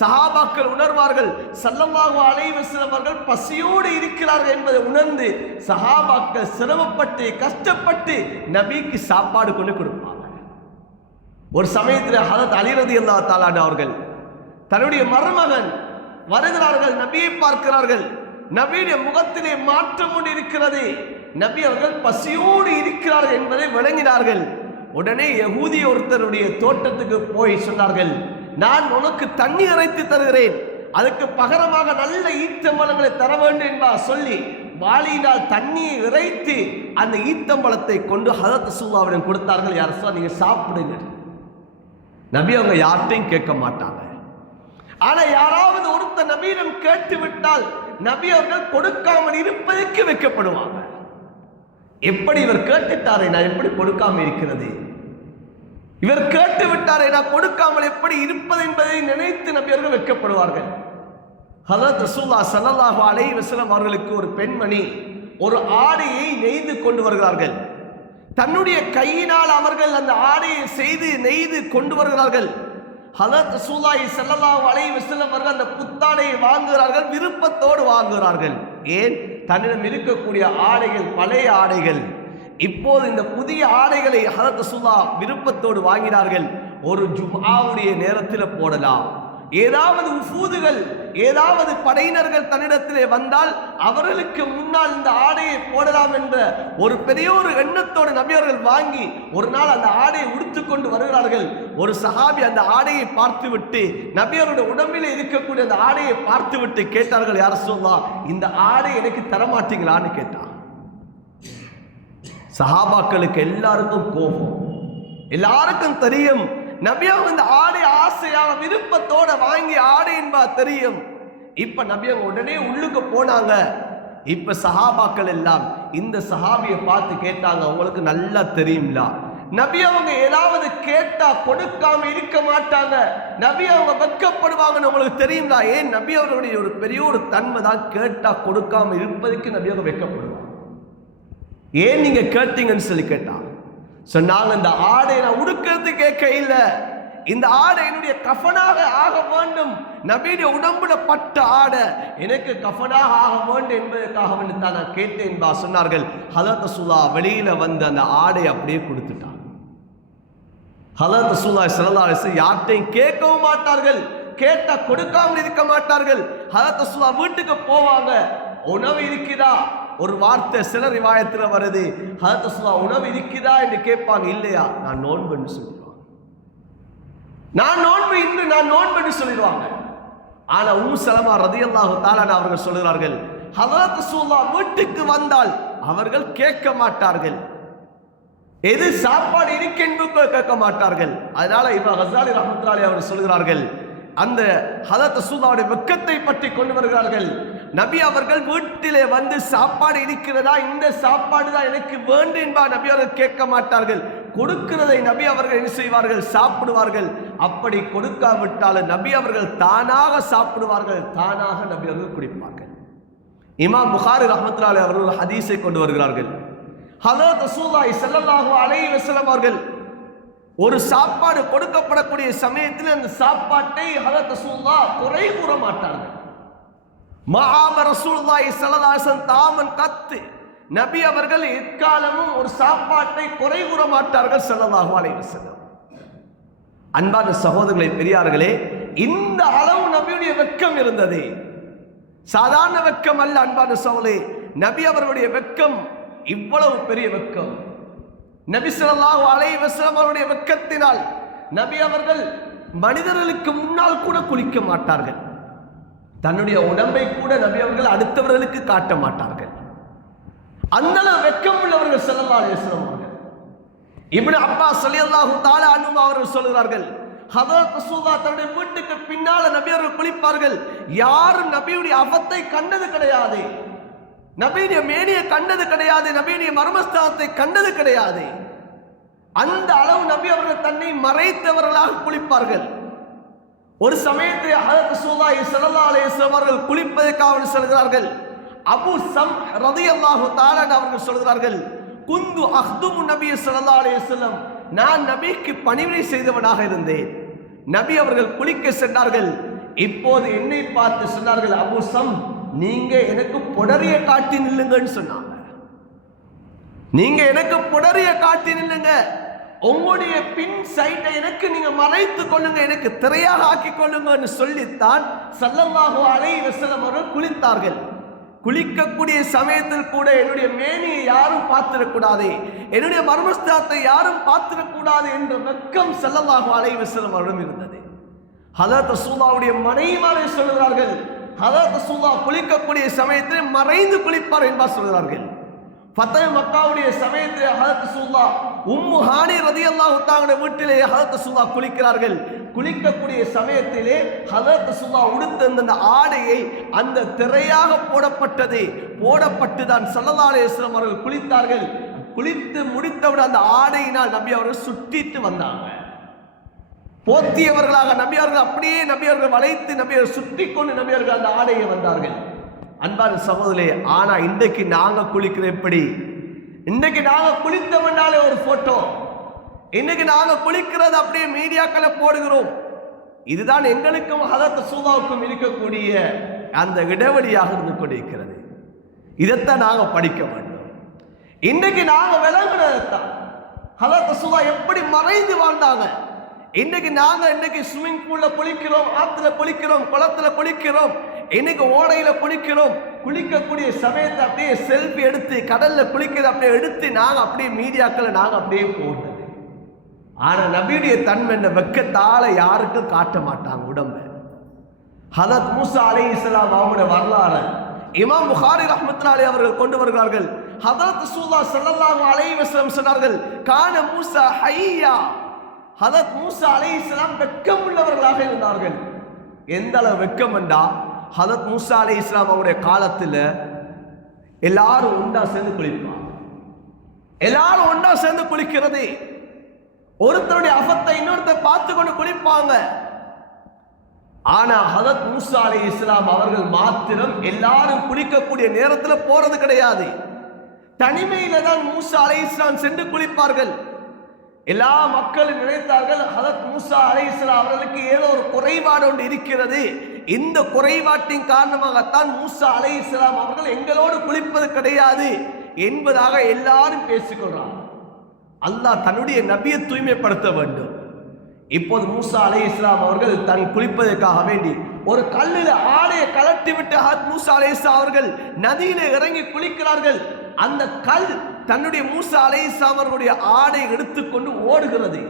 சஹாபாக்கள் உணர்வார்கள், ஸல்லல்லாஹு அலைஹி வஸல்லம் அவர்கள் பசியோடு இருக்கிறார்கள் என்பதை உணர்ந்து சஹாபாக்கள் சிரமப்பட்டு கஷ்டப்பட்டு நபிக்கு சாப்பாடு கொண்டு கொடுப்பாங்க. ஒரு சமயத்தில் ஹஜ்ரத் அலி ரலியல்லாஹு தஆலா அவர்கள் தன்னுடைய மருமகன் வருகிறார்கள், நபியை பார்க்கிறார்கள், நபியுடைய முகத்திலே மாற்றம் கொண்டு இருக்கிறது, நபி அவர்கள் பசியோடு இருக்கிறார்கள் என்பதை விளங்கினார்கள். உடனே யகூதி ஒருத்தருடைய தோட்டத்துக்கு போய் சொன்னார்கள், நான் உனக்கு தண்ணி இறைத்து தருகிறேன், அதுக்கு பகரமாக நல்ல ஈத்தம்பழங்களை தர வேண்டும் என்பா சொல்லி வாளியினால் தண்ணியை இறைத்து அந்த ஈத்தம்பழத்தை கொண்டு ஹஜ்ரத் ரசூலுல்லாஹ்விடம் கொடுத்தார்கள். யார் சொன்னா, நீங்க சாப்பிடுங்க. நபி அவங்க யார்ட்டையும் கேட்க மாட்டாங்க. ஆனா யாராவது ஒருத்தர் நபியிடம் கேட்டு விட்டால் நபி அவர்கள் கொடுக்காமல் இருப்பதற்கு வைக்கப்படுவாங்க. எப்படி இவர் கேட்டுட்டாரே, நான் எப்படி கொடுக்காம இருக்கிறது, இவர் கேட்டு விட்டாரே, நான் கொடுக்காமல் எப்படி இருப்பது என்பதை நினைத்து நபி அவர்கள் வைக்கப்படுவார்கள். ஹஜ்ரத் ரசூலுல்லாஹ் ஸல்லல்லாஹு அலைஹி வஸல்லம் அவர்களுக்கு ஒரு பெண்மணி ஒரு ஆடையை நெய்து கொண்டு வருகிறார்கள். தன்னுடைய கையினால் அவர்கள் அந்த ஆடையை செய்து நெய்து கொண்டு வருகிறார்கள். ஹஜ்ரத் ரசூலுல்லாஹி ஸல்லல்லாஹு அலைஹி வஸல்லம் அவர்கள் அந்த புத்தாடையை வாங்குகிறார்கள், விருப்பத்தோடு வாங்குகிறார்கள். ஏன்? தன்னிடம் இருக்கக்கூடிய ஆடைகள் பழைய ஆடைகள், இப்போது இந்த புதிய ஆடைகளை ஹஜ்ரத் ரசூலுல்லாஹ் விருப்பத்தோடு வாங்கினார்கள். ஒரு ஜும்ஆவுடைய நேரத்தில் போடலாம், ஏதாவது உஃபூதுகள் ஏதாவது படையினர்கள் தன்னிடத்திலே வந்தால் அவர்களுக்கு முன்னால் இந்த ஆடையை போடலாம் என்ற ஒரு பெரிய ஒரு எண்ணத்தோடு நபி அவர்கள் வாங்கி ஒரு நாள் அந்த ஆடையை உடுத்துக்கொண்டு வருகிறார்கள். ஒரு சஹாபி அந்த ஆடையை பார்த்துவிட்டு நபி அவருடைய உடம்பிலே இருக்கக்கூடிய அந்த ஆடையை பார்த்துவிட்டு கேட்டார்கள், யார் ரசூலுல்லாஹ், இந்த ஆடை எனக்கு தரமாட்டீங்களான்னு கேட்டான். சஹாபாக்களுக்கு எல்லாருக்கும் கோபம். எல்லாருக்கும் தெரியும் நபி அவங்க இந்த ஆடை ஆசையாக விருப்பத்தோட வாங்கி ஆடை என்பா தெரியும். இப்ப நபி அவங்க உடனே உள்ளுக்கு போனாங்க. இப்ப சஹாபாக்கள் எல்லாம் இந்த சஹாபியை பார்த்து கேட்டாங்க, உங்களுக்கு நல்லா தெரியும்ல நபி அவங்க ஏதாவது கேட்டா கொடுக்காம இருக்க மாட்டாங்க, நபி அவங்க வெட்கப்படுவாங்கன்னு உங்களுக்கு தெரியுங்களா? ஏன் நபி அவர்களுடைய ஒரு பெரிய ஒரு தன்மை தான் கேட்டா கொடுக்காம இருப்பதற்கு நபி அவங்க வெட்கப்படுவாங்க. ஏன் நீங்க கேட்டீங்கன்னு சொல்லி கேட்டாங்க. சொன்னாங்க, இந்த ஆடை நான் உடுக்கிறது கேட்க இல்லை, இந்த ஆடை என்னுடைய கஃபனாக ஆக வேண்டும், நபியுடைய உடம்புல பட்ட ஆடை எனக்கு கஃபனாக ஆக வேண்டும் என்பதற்காக வேண்டி தான் நான் கேட்டேன் என்பா சொன்னார்கள். ஹலரத் ரசூலுல்லாஹ் வெளியில வந்து அந்த ஆடை அப்படியே கொடுத்துட்டாங்க. ஹலரத் ரசூலுல்லாஹி ஸல்லல்லாஹு அலைஹி வஸல்லம் யார்ட்டையும் கேட்கவும் மாட்டார்கள், கேட்டா கொடுக்காமல் இருக்க மாட்டார்கள். ஹலரத் ரசூலுல்லாஹ் வீட்டுக்கு போவாங்க, உணவு இருக்குதா? ஒரு வார்த்தை சில ரிவாயத்தில் வருது, ஹதரத் ரசூலுல்லாஹ் உணவு இருக்குதா என்று கேட்பாங்க. இல்லையா, நான் நோன்புன்னு சொல்லிடுவாங்க. நான் நோன்பு இன்று நான் நோன்புன்னு சொல்லிடுவாங்க. ஆனா உம்மு சலமா ரலியல்லாஹு தஆலா அவர்கள் சொல்கிறார்கள், ஹதரத் ரசூலுல்லாஹ் வீட்டுக்கு வந்தால் அவர்கள் கேட்க மாட்டார்கள், எது சாப்பாடு இருக்கென்று கேட்க மாட்டார்கள். அதனால இமாம் கஸாலி ரஹ்மத்துல்லாஹி அவர்கள் சொல்கிறார்கள், அந்த ஹதரத் ரசூலுல்லாஹ்வுடைய வெட்கத்தை பற்றி கொண்டு வருகிறார்கள். நபி அவர்கள் வீட்டிலே வந்து சாப்பாடு இருக்கிறதா, இந்த சாப்பாடு தான் எனக்கு வேண்டும் என்பா நபி அவர்கள் கேட்க மாட்டார்கள். கொடுக்கிறதை நபி அவர்கள் என்ன செய்வார்கள்? சாப்பிடுவார்கள். அப்படி கொடுக்காவிட்டாலும் நபி அவர்கள் தானாக சாப்பிடுவார்கள், தானாக நபி அவர்கள் குடிப்பார்கள். இமாம் புகாரி ரஹ்மத்துல்லாஹி அவர்கள் ஹதீஸை கொண்டு வருகிறார்கள். ஹதரத் ரசூலுல்லாஹி ஸல்லல்லாஹு அலைஹி வஸல்லம் அவர்கள் ஒரு சாப்பாடு கொடுக்கப்படக்கூடிய சமயத்தில் அந்த சாப்பாட்டை ஹதரத் ரசூலுல்லாஹ் குறை கூற மாட்டார்கள். மஆம ரசூலுல்லாஹி ஸல்லல்லாஹு அலைஹி வஸல்லம் தாமன் கத்து, நபி அவர்கள் எக்காலமும் ஒரு சாப்பாட்டை குறை கூற மாட்டார்கள் ஸல்லல்லாஹு அலைஹி வஸல்லம். அன்பான சகோதரர்களே, பெரியார்களே, இந்த அளவு நபியுடைய வெட்கம் இருந்தது. சாதாரண வெட்கம் அல்ல அன்பான சகோதரர்களே, நபி அவர்களுடைய வெட்கம் இவ்வளவு பெரிய வெட்கம். நபி ஸல்லல்லாஹு அலைஹி வஸல்லம் அவருடைய வெட்கத்தினால் நபி அவர்கள் மனிதர்களுக்கு முன்னால் கூட குளிக்க மாட்டார்கள், தன்னுடைய உடம்பை கூட நபி அவர்கள் அடுத்தவர்களுக்கு காட்ட மாட்டார்கள். அந்த அளவு வெட்கம் உள்ளவர்கள் ஸல்லல்லாஹு அலைஹி வஸல்லம் அவர்கள். இப்னு அப்பாஸ் ரலியல்லாஹு தஆலா அன்ஹு அவர்கள் சொல்கிறார்கள், ஹதரத் ரசூலுல்லாஹ் தன்னுடைய வீட்டுக்கு பின்னால நபி அவர்கள் குளிப்பார்கள். யாரும் நபியுடைய அவத்தை கண்டது கிடையாது, நபியுடைய மேனியை கண்டது கிடையாது, நபியுடைய மர்மஸ்தானத்தை கண்டது கிடையாது. அந்த அளவு நபி அவர்கள் தன்னை மறைத்தவர்களாக குளிப்பார்கள். ஒரு சமயத்தில் ஹதரத் ரசூலுல்லாஹி ஸல்லல்லாஹு அலைஹி வஸல்லம் அவர்கள் குளிப்பதற்காக செல்கிறார்கள். அபூ சம் ரலியல்லாஹு தஆலா அவர்கள் சொல்கிறார்கள், குந்து அஹ்துமு நபி ஸல்லல்லாஹு அலைஹி வஸல்லம், நான் நபிக்கு பணிவிடை செய்தவனாக இருந்தேன். நபி அவர்கள் குளிக்க சென்றார்கள். இப்போது என்னை பார்த்து சொன்னார்கள், அபூ சம், நீங்க எனக்கு புடரிய காட்டி நில்லுங்கன்னு சொன்னாங்க. நீங்க எனக்கு புடரிய காட்டி நில்லுங்க, உங்களுடைய பின் சைட்டை எனக்கு நீங்க மறைத்து கொள்ளுங்க, எனக்கு திரையாக ஆக்கி கொள்ளுங்கன்னு சொல்லித்தான் ஸல்லல்லாஹு அலைஹி வஸல்லம் அவர்கள் குளித்தார்கள். குளிக்கக்கூடிய சமயத்தில் கூட என்னுடைய மேனியை யாரும் பார்த்திடக்கூடாது, என்னுடைய மர்மஸ்தானத்தை யாரும் பார்த்திடக்கூடாது என்ற வெட்கம் ஸல்லல்லாஹு அலைஹி வஸல்லம் அவரிடம் இருந்தது. ஹதரத் ரசூலுல்லாஹ்வுடைய மனைவிமாரை சொல்கிறார்கள், ஹதரத் ரசூலுல்லாஹ் குளிக்கக்கூடிய சமயத்தில் மறைந்து குளிப்பார் என்பார் சொல்கிறார்கள். ஃபத்ஹ் மக்காவுடைய சமயத்தில் ஹதரத் ரசூலுல்லாஹ் உம்மு ஹானி ரலியல்லாஹு தஆலா வீட்டிலே ஹதரத் ரசூலுல்லாஹ் குளிக்கிறார்கள். குளிக்கக்கூடிய சமயத்திலே ஹதரத் ரசூலுல்லாஹ் உடுத்த அந்த ஆடையை அந்த திரையாக போடப்பட்டு தான் ஸல்லல்லாஹு அலைஹி வஸல்லம் அவர்கள் குளித்தார்கள். குளித்து முடித்தவுடன் அந்த ஆடையினால் நபி அவர்கள் சுட்டிட்டு வந்தாங்க. போத்தியவர்களாக நபி அவர்கள் அப்படியே நபி அவர்கள் வளைத்து நபி அவர்கள் சுற்றி கொண்டு நபி அவர்கள் அந்த ஆடையை வந்தார்கள். அன்பான சகோதரே, ஆனா இன்றைக்கு நாங்க குளிக்கிற எப்படி? இன்னைக்கு நாங்க குளித்தவனாலே ஒரு போட்டோ, இன்னைக்கு நாங்க குளிக்கிறது அப்படியே மீடியாக்களை போடுகிறோம். இதுதான் எங்களுக்கும் ஹதரத் ரசூலுல்லாஹ்வுக்கும் இருக்கக்கூடிய அந்த இடைவெளியாக இருந்து கொண்டிருக்கிறது. இதைத்தான் நாங்க படிக்க வேண்டும். இன்னைக்கு நாங்க விளங்குறதான் ஹதரத் ரசூலுல்லாஹ் எப்படி மறைந்து வாழ்ந்தாங்க. இன்னைக்கு ஸ்விமிங் பூல்ல குளிக்கிறோம், ஆத்துல குளிக்கிறோம், குளத்துல குளிக்கிறோம், இன்னைக்கு ஓடையில குளிக்கிறோம். குளிக்கக்கூடிய சமயத்தை அப்படியே செல்ஃபி எடுத்து கடல்ல குளிக்கிறது அப்படியே எடுத்து நாங்க அப்படியே மீடியாக்களை நாங்க அப்படியே போடுறது. ஆனா நபியுடைய தன்மை என்ற வெட்கத்தால யாருக்கும் காட்ட மாட்டாங்க உடம்ப. ஹதரத் மூசா அலைஹிஸ்ஸலாம் அவங்களுடைய வரலாறு இமாம் புகாரி ரஹ்மத்துல்லாஹி அவர்கள் கொண்டு வருகிறார்கள். ஹதரத் ரசூலுல்லாஹ் ஸல்லல்லாஹு அலைஹி வஸல்லம் சொன்னார்கள், கான மூசா ஹய்யா. ஹதரத் மூசா அலைஹிஸ்ஸலாம் வெட்கம் உள்ளவர்களாக இருந்தார்கள். எந்த அளவு வெட்கம் என்றா, ஹதரத் மூசா அலைஹிஸ்ஸலாம் அவருடைய காலத்தில் எல்லாரும் ஒன்றா சேர்ந்து குளிப்பாங்க. எல்லாரும் ஒன்றா சேர்ந்து குளிக்கிறது, ஒருத்தருடைய அஃபத்தை இன்னொருத்தர் பார்த்து கொண்டு குளிப்பாங்க. ஆனா ஹதரத் மூசா அலைஹிஸ்ஸலாம் அவர்கள் மாத்திரம் எல்லாரும் குளிக்கக்கூடிய நேரத்தில் போறது கிடையாது. தனிமையில தான் மூசா அலைஹிஸ்ஸலாம் சென்று குளிப்பார்கள். எல்லா மக்களும் நினைத்தார்கள், ஹதரத் மூசா அலைஹிஸ்ஸலாம் அவர்களுக்கு ஏதோ ஒரு குறைபாடு ஒன்று இருக்கிறது, இந்த குறைபாட்டின் காரணமாகத்தான் மூசா அலைஹிஸ்ஸலாம் அவர்கள் எங்களோடு குளிப்பது கிடையாது என்பதாக எல்லாரும் பேசிக்கொள்றாங்க. அல்லாஹ் தன்னுடைய நபியை தூய்மைப்படுத்த வேண்டும். இப்போது மூசா அலைஹிஸ்ஸலாம் அவர்கள் தன் குளிப்பதற்காக வேண்டி ஒரு கல்லில் ஆடையை கலட்டி விட்டு ஹதரத் மூசா அலைஹிஸ்ஸலாம் அவர்கள் நதியிலே இறங்கி குளிக்கிறார்கள். அந்த கல் தன்னுடைய மூசா அலைஹிஸ்ஸலாம் அவர்களுடைய ஆடை எடுத்துக்கொண்டு ஓடுகிறது.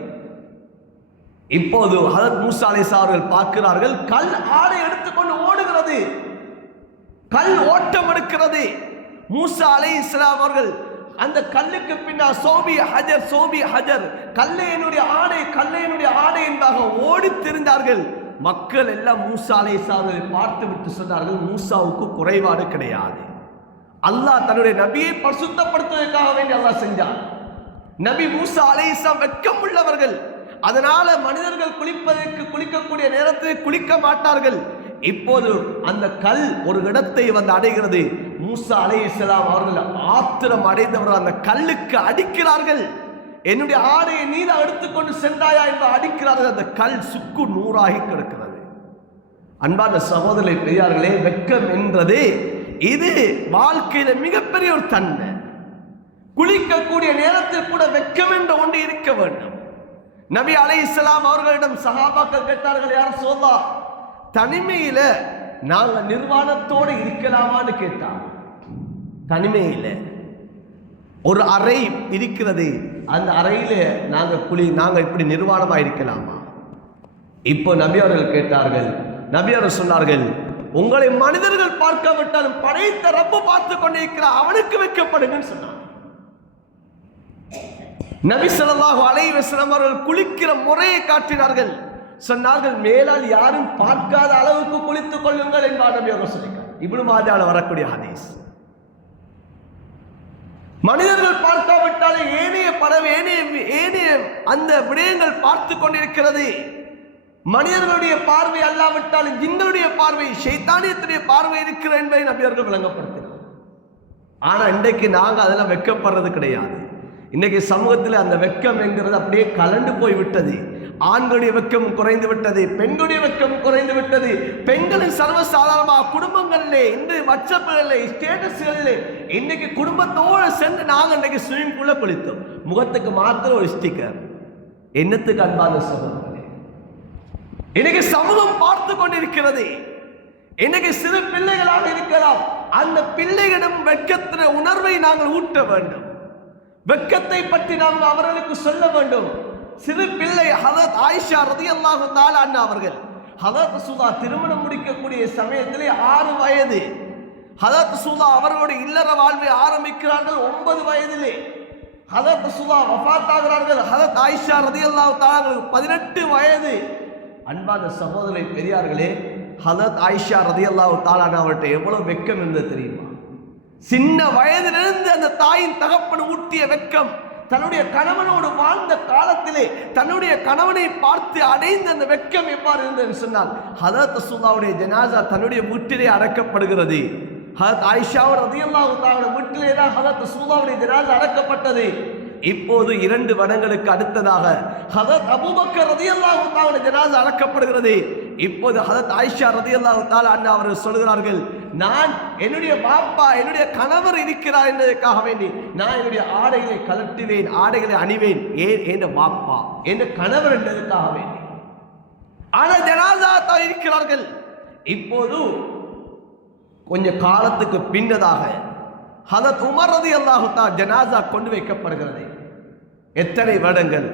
இப்போது ஹதரத் மூசா அலைஹிஸ்ஸலாம் அவர்கள் பார்க்கிறார்கள், கல் ஆடை எடுத்துக்கொண்டு ஓடுகிறது, கல் ஓட்டம் எடுக்கிறது. மூசா அலைஹிஸ்ஸலாம் அவர்கள் அந்த கல்லுக்கு பின்னால் சோபிய ஹஜர், சோபிய ஹஜர், கல்லையனுடைய ஆடை, கல்லையனுடைய ஆடை என்பதாக ஓடி திரிந்தார்கள். மக்கள் எல்லாம் மூசா அலைஹிஸ்ஸலாம் அவர்களை பார்த்து விட்டு சொன்னார்கள், மூசாவுக்கு குறைபாடு கிடையாது. அல்லாஹ் தன்னுடைய நபியை பரிசுத்தப்படுத்துவதற்காக வேண்டி அல்லாஹ் செஞ்சார். நபி மூசா அலைஹிஸ்ஸலாம் வெட்கம் உள்ளவர்கள், அதனால மனிதர்கள் குளிக்கக்கூடிய நேரத்தில் குளிக்க மாட்டார்கள். இப்போது அந்த கல் ஒரு இடத்தை வந்து அடைகிறது. மூசா அலைஹிஸ்ஸலாம் அவர்கள் ஆத்திரம் அடைந்தவர்கள் அந்த கல்லுக்கு அடிக்கிறார்கள். என்னுடைய ஆடையை நீல எடுத்துக்கொண்டு சென்றாயா என்று அடிக்கிறார்கள். அந்த கல் சுக்கு நூறாகி கிடக்கிறது. அன்பான சகோதரர்களே, பெரியார்களே, வெட்கம் என்றது இது வாழ்க்கையில மிகப்பெரிய ஒரு தன்மை. குளிக்கக்கூடிய நேரத்தில் கூட வெட்கம் என்ற ஒன்று இருக்க வேண்டும். நபி அலைஹிஸ்ஸலாம் அவர்களிடம் சஹாபாக்கள் கேட்டார்கள், யார் சொல்லா, தனிமையில நாங்க நிர்வாணத்தோடு இருக்கலாமான்னு கேட்டாங்க. தனிமையில ஒரு அறை இருக்கிறது, அந்த அறையில நாங்க இப்படி நிர்வாணமா இருக்கலாமா? இப்போ நபி அவர்கள் கேட்டார்கள், நபி அவர்கள் சொன்னார்கள், உங்களை மனிதர்கள் பார்க்காவிட்டாலும் படைத்த ரப்பு பார்த்து கொண்டிருக்கிறார், அவனுக்கு வைக்கப்படுங்கன்னு சொன்னார். நபி ஸல்லல்லாஹு அலைஹி வஸல்லம் அவர்கள் குளிக்கிற முறையை காட்டினார்கள். சொன்னார்கள், மேலால் யாரும் பார்க்காத அளவுக்கு குளித்துக் கொள்ளுங்கள் என்பார் நபி அவர்கள் சொல்லியிருக்கார். இப்னு மாஜால வரக்கூடிய ஹதீஸ். மனிதர்கள் பார்க்காவிட்டாலே ஏனைய பறவை, ஏனைய அந்த விடயங்கள் பார்த்து கொண்டிருக்கிறது. மனிதர்களுடைய பார்வை அல்லாவிட்டாலும் ஜின்னுடைய பார்வை, ஷைத்தானியத்துடைய பார்வை இருக்கிறது என்பதை நபி அவர்கள் விளங்கப்படுத்தினார். ஆனா இன்றைக்கு நாங்க அதெல்லாம் வெட்கப்படுறது கிடையாது. இன்னைக்கு சமூகத்தில் அந்த வெட்கம் என்கிறது அப்படியே கலண்டு போய் விட்டது. ஆண்களுடைய வெட்கம் குறைந்து விட்டது, பெண்களுடைய வெட்கம் குறைந்து விட்டது. பெண்களின் சர்வசாதாரணமாக குடும்பங்களிலே, இன்று வாட்ஸ்அப்புகளிலே, ஸ்டேட்டஸ்களிலே இன்னைக்கு குடும்பத்தோடு சென்று நாங்கள் இன்றைக்கு ஸ்விமிங் பூல்ல குளித்தோம். முகத்துக்கு மாத்திரம் ஒரு ஸ்டிக்கர். என்னத்துக்கு அன்பான சகோதரர்களே, இன்னைக்கு சமூகம் பார்த்து கொண்டிருக்கிறது. இன்னைக்கு சிறு பிள்ளைகளாக இருக்கலாம், அந்த பிள்ளைகளிடம் வெட்கத்தின உணர்வை நாங்கள் ஊட்ட வேண்டும். வெட்கத்தை பற்றி நாம் அவர்களுக்கு சொல்ல வேண்டும். சிறு பிள்ளை ஹதரத் ஆயிஷா ரலியல்லாஹு தஆலா அன்ஹா அவர்கள் ஹதரத் ரசூலுல்லாஹ் திருமணம் முடிக்கக்கூடிய சமயத்திலே 6 வயது. ஹதரத் ரசூலுல்லாஹ் அவர்களுடைய இல்லற வாழ்வை ஆரம்பிக்கிறார்கள் 9 வயதிலே. ஹதரத் ரசூலுல்லாஹ் வஃபாத் ஆகிறார்கள். ஹதரத் ஆயிஷா ரலியல்லாஹு தஆலா 18 வயது. அன்பான சகோதரர்களே, பெரியார்களே, ஹதரத் ஆயிஷா ரலியல்லாஹு தஆலா அவர்கிட்ட எவ்வளவு வெட்கம் இருந்தது தெரியுமா? சின்ன வயதிலிருந்து அந்த தாயின் தகப்பன் ஊட்டிய வெட்கம், தன்னுடைய கணவனோடு வாழ்ந்த காலத்திலே தன்னுடைய கணவனை பார்த்து அடைந்த அந்த வெட்கம் எவ்வாறு இருந்தது சொன்னால், ஹதரத் ரசூலுல்லாஹ்வுடைய ஜனாஸா தன்னுடைய வீட்டிலே அடக்கப்படுகிறது. ஹதரத் ஆயிஷா ரலியல்லாஹு தஆலா வீட்டிலே தான் ஹதரத் ரசூலுல்லாஹ்வுடைய ஜனாஸா அடக்கப்பட்டது. இப்போது 2 வருடங்களுக்கு அடுத்ததாக ஹதரத் அபூபக்கர் ரலியல்லாஹு தஆலா ஜனாஸா அடக்கப்படுகிறது. இப்போது ஹதரத் ஆயிஷா ரலியல்லாஹு தஆலா அன்ஹா அவர்கள் சொல்கிறார்கள், நான் என்னுடைய பாப்பா, என்னுடைய கணவர் இருக்கிறார் என்பதற்காக வேண்டி நான் என்னுடைய ஆடைகளை கலட்டுவேன், ஆடைகளை அணிவேன். ஏன்? என் பாப்பா, என் கணவர் என்பதற்காக வேண்டி. ஆனால் ஜனாஸா தான் இருக்கிறார்கள். இப்போது கொஞ்ச காலத்துக்கு பின்னதாக ஹதரத் உமர் ரலியல்லாஹு தஆலா ஜனாஸா கொண்டு வைக்கப்படுகிறது. எத்தனை வருடங்கள்?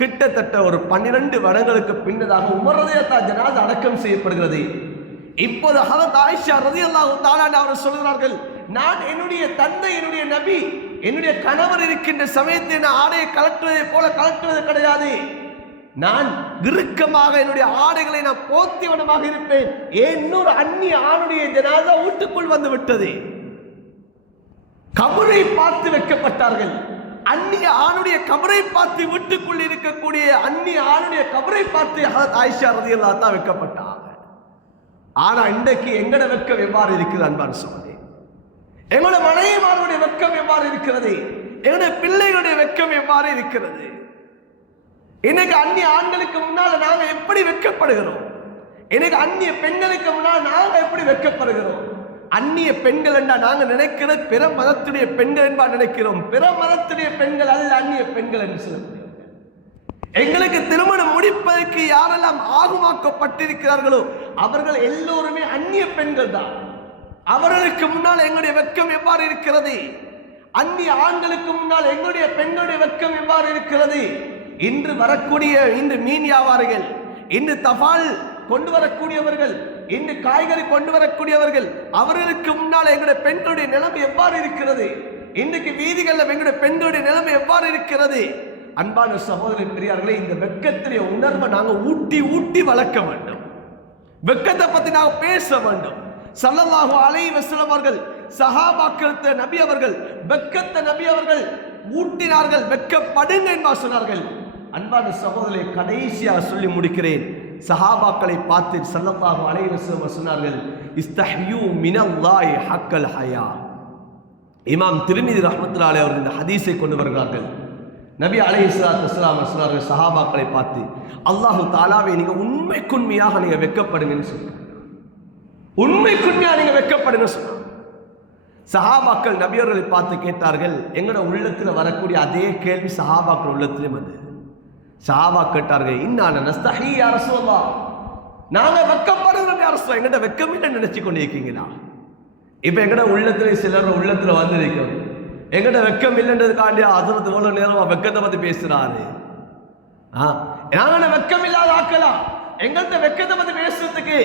கிட்டத்தட்ட ஒரு 12 வருடங்களுக்கு பின்னதாக உமர் ரலியல்லாஹு தஆலா ஜனாஸா அடக்கம் செய்யப்படுகிறது. இப்போது ஹதரத் ஆயிஷா ரலியல்லாஹு தஆலா அவர்கள் சொல்கிறார்கள், நான் என்னுடைய தந்தை, என்னுடைய நபி, என்னுடைய கணவர் இருக்கின்ற சமயத்தை நான் ஆடையை கலட்டுவதை போல கலட்டுவது கிடையாது. நான் இறுக்கமாக என்னுடைய ஆடைகளை நான் போத்திவனமாக இருப்பேன். இன்னொரு அந்நிய ஆணுடைய ஜனாதா வீட்டுக்குள் வந்து விட்டது. கபரை பார்த்து வைக்கப்பட்டார்கள். அந்நிய ஆணுடைய கபரை பார்த்து வீட்டுக்குள் இருக்கக்கூடிய அந்நிய ஆணுடைய கபரை பார்த்து ஆயிஷா ரலியல்லாஹு அன்ஹா வைக்கப்பட்டாங்க. ஆனா இன்றைக்கு எங்கட வெக்கம் எவ்வாறு இருக்குது அன்பான சகோதரரே? எங்களோட மனைவிமாருடைய வெக்கம் எவ்வாறு இருக்கிறது? எங்களுடைய பிள்ளைகளுடைய வெக்கம் எவ்வாறு இருக்கிறது? இன்னைக்கு அந்நிய ஆண்களுக்கு முன்னால நாங்க எப்படி வெக்கப்படுகிறோம்? இன்னைக்கு அந்நிய பெண்களுக்கு முன்னால் நாங்க எப்படி வெக்கப்படுகிறோம்? அந்நிய பெண்கள் என்றா நாங்க நினைக்கிறது பிற மதத்துடைய பெண்கள் என்பா நினைக்கிறோம். பிற மதத்துடைய பெண்கள் அல்ல அந்நிய பெண்கள் என்று சொல்லப்படுகிறது. எங்களுக்கு திருமணம் முடிப்பதற்கு யாரெல்லாம் ஆகுமாக்கப்பட்டிருக்கிறார்களோ அவர்கள் எல்லோருமே அந்நிய பெண்கள் தான். அவர்களுக்கு முன்னால் எங்களுடைய வெக்கம் எவ்வாறு இருக்கிறது? அந்நிய ஆண்களுக்கு முன்னால் எங்களுடைய பெண்களுடைய வெக்கம் எவ்வாறு இருக்கிறது? இன்று வரக்கூடிய இந்த மீன் வியாபாரிகள், இன்று தபால் கொண்டு வரக்கூடியவர்கள், இன்று காய்கறி கொண்டு வரக்கூடியவர்கள், அவர்களுக்கு முன்னால் எங்களுடைய பெண்களுடைய நிலைமை எவ்வாறு இருக்கிறது? இன்றைக்கு வீதிகளில் எங்களுடைய பெண்களுடைய நிலைமை எவ்வாறு இருக்கிறது? அன்பான சகோதரி பெரியார்களே, இந்த வெக்கத்திலே உணர்வை நாங்கள் ஊட்டி ஊட்டி வளர்க்க வேண்டும். வெக்கத்தை பத்தி நாங்கள் பேச வேண்டும். ஸல்லல்லாஹு அலைஹி வஸல்லம் அவர்கள் சஹாபாக்களுக்கு நபி அவர்கள் வெக்கத்தை நபி அவர்கள் ஊட்டினார்கள். வெக்கப்படுங்க என்பா சொன்னார்கள். அன்பான சகோதரரை கடைசியாக சொல்லி முடிக்கிறேன். சஹாபாக்களை பார்த்து ஸல்லல்லாஹு அலைஹி வஸல்லம் சொன்னார்கள், இஸ்தஹ்யூ மினல்லாஹி ஹக்கல் ஹயா. இமாம் திர்மிதி ரஹ்மத்துல்லாஹி அலைஹி அவர்கள் இந்த ஹதீஸை கொண்டு வருகிறார்கள். நபி அலைஹிஸ்ஸலாத்து வஸ்ஸலாம் சொன்னார்கள் சஹாபாக்களை பார்த்து, அல்லாஹு தஆலாவை நீங்க உண்மைக்குண்மையாக நீங்க வெக்கப்படுங்கன்னு சொன்னாங்க. உண்மைக்குண்மையாக நீங்க வெக்கப்படுங்க சொன்னாங்க. சஹாபாக்கள் நபியர்களை பார்த்து கேட்டார்கள். எங்களோட உள்ளத்தில் வரக்கூடிய அதே கேள்வி சஹாபாக்கள் உள்ளத்திலும் வந்து சஹாபா கேட்டார்கள், இன்னான நஸ்தஹி யா ரசூலல்லாஹ், நாங்க வெக்கப்படுகிறோம் யா ரசூலல்லாஹ், எங்கட வெக்கம் என்ன நினைச்சு கொண்டு இருக்கீங்களா? இப்ப எங்கட உள்ளத்துல சிலர் உள்ளத்துல வந்து இருக்கிறோம், எங்கட வெக்கம் இல்லைன்றதுக்காண்டி ஹஜ்ரத் எவ்வளவு நேரமா வெக்கத்தை பத்தி பேசுறாரு. நாங்க வெக்கம் இல்லாத ஆக்கலாம், எங்கள்கிட்ட வெக்கத்தை பத்தி பேசுறதுக்கு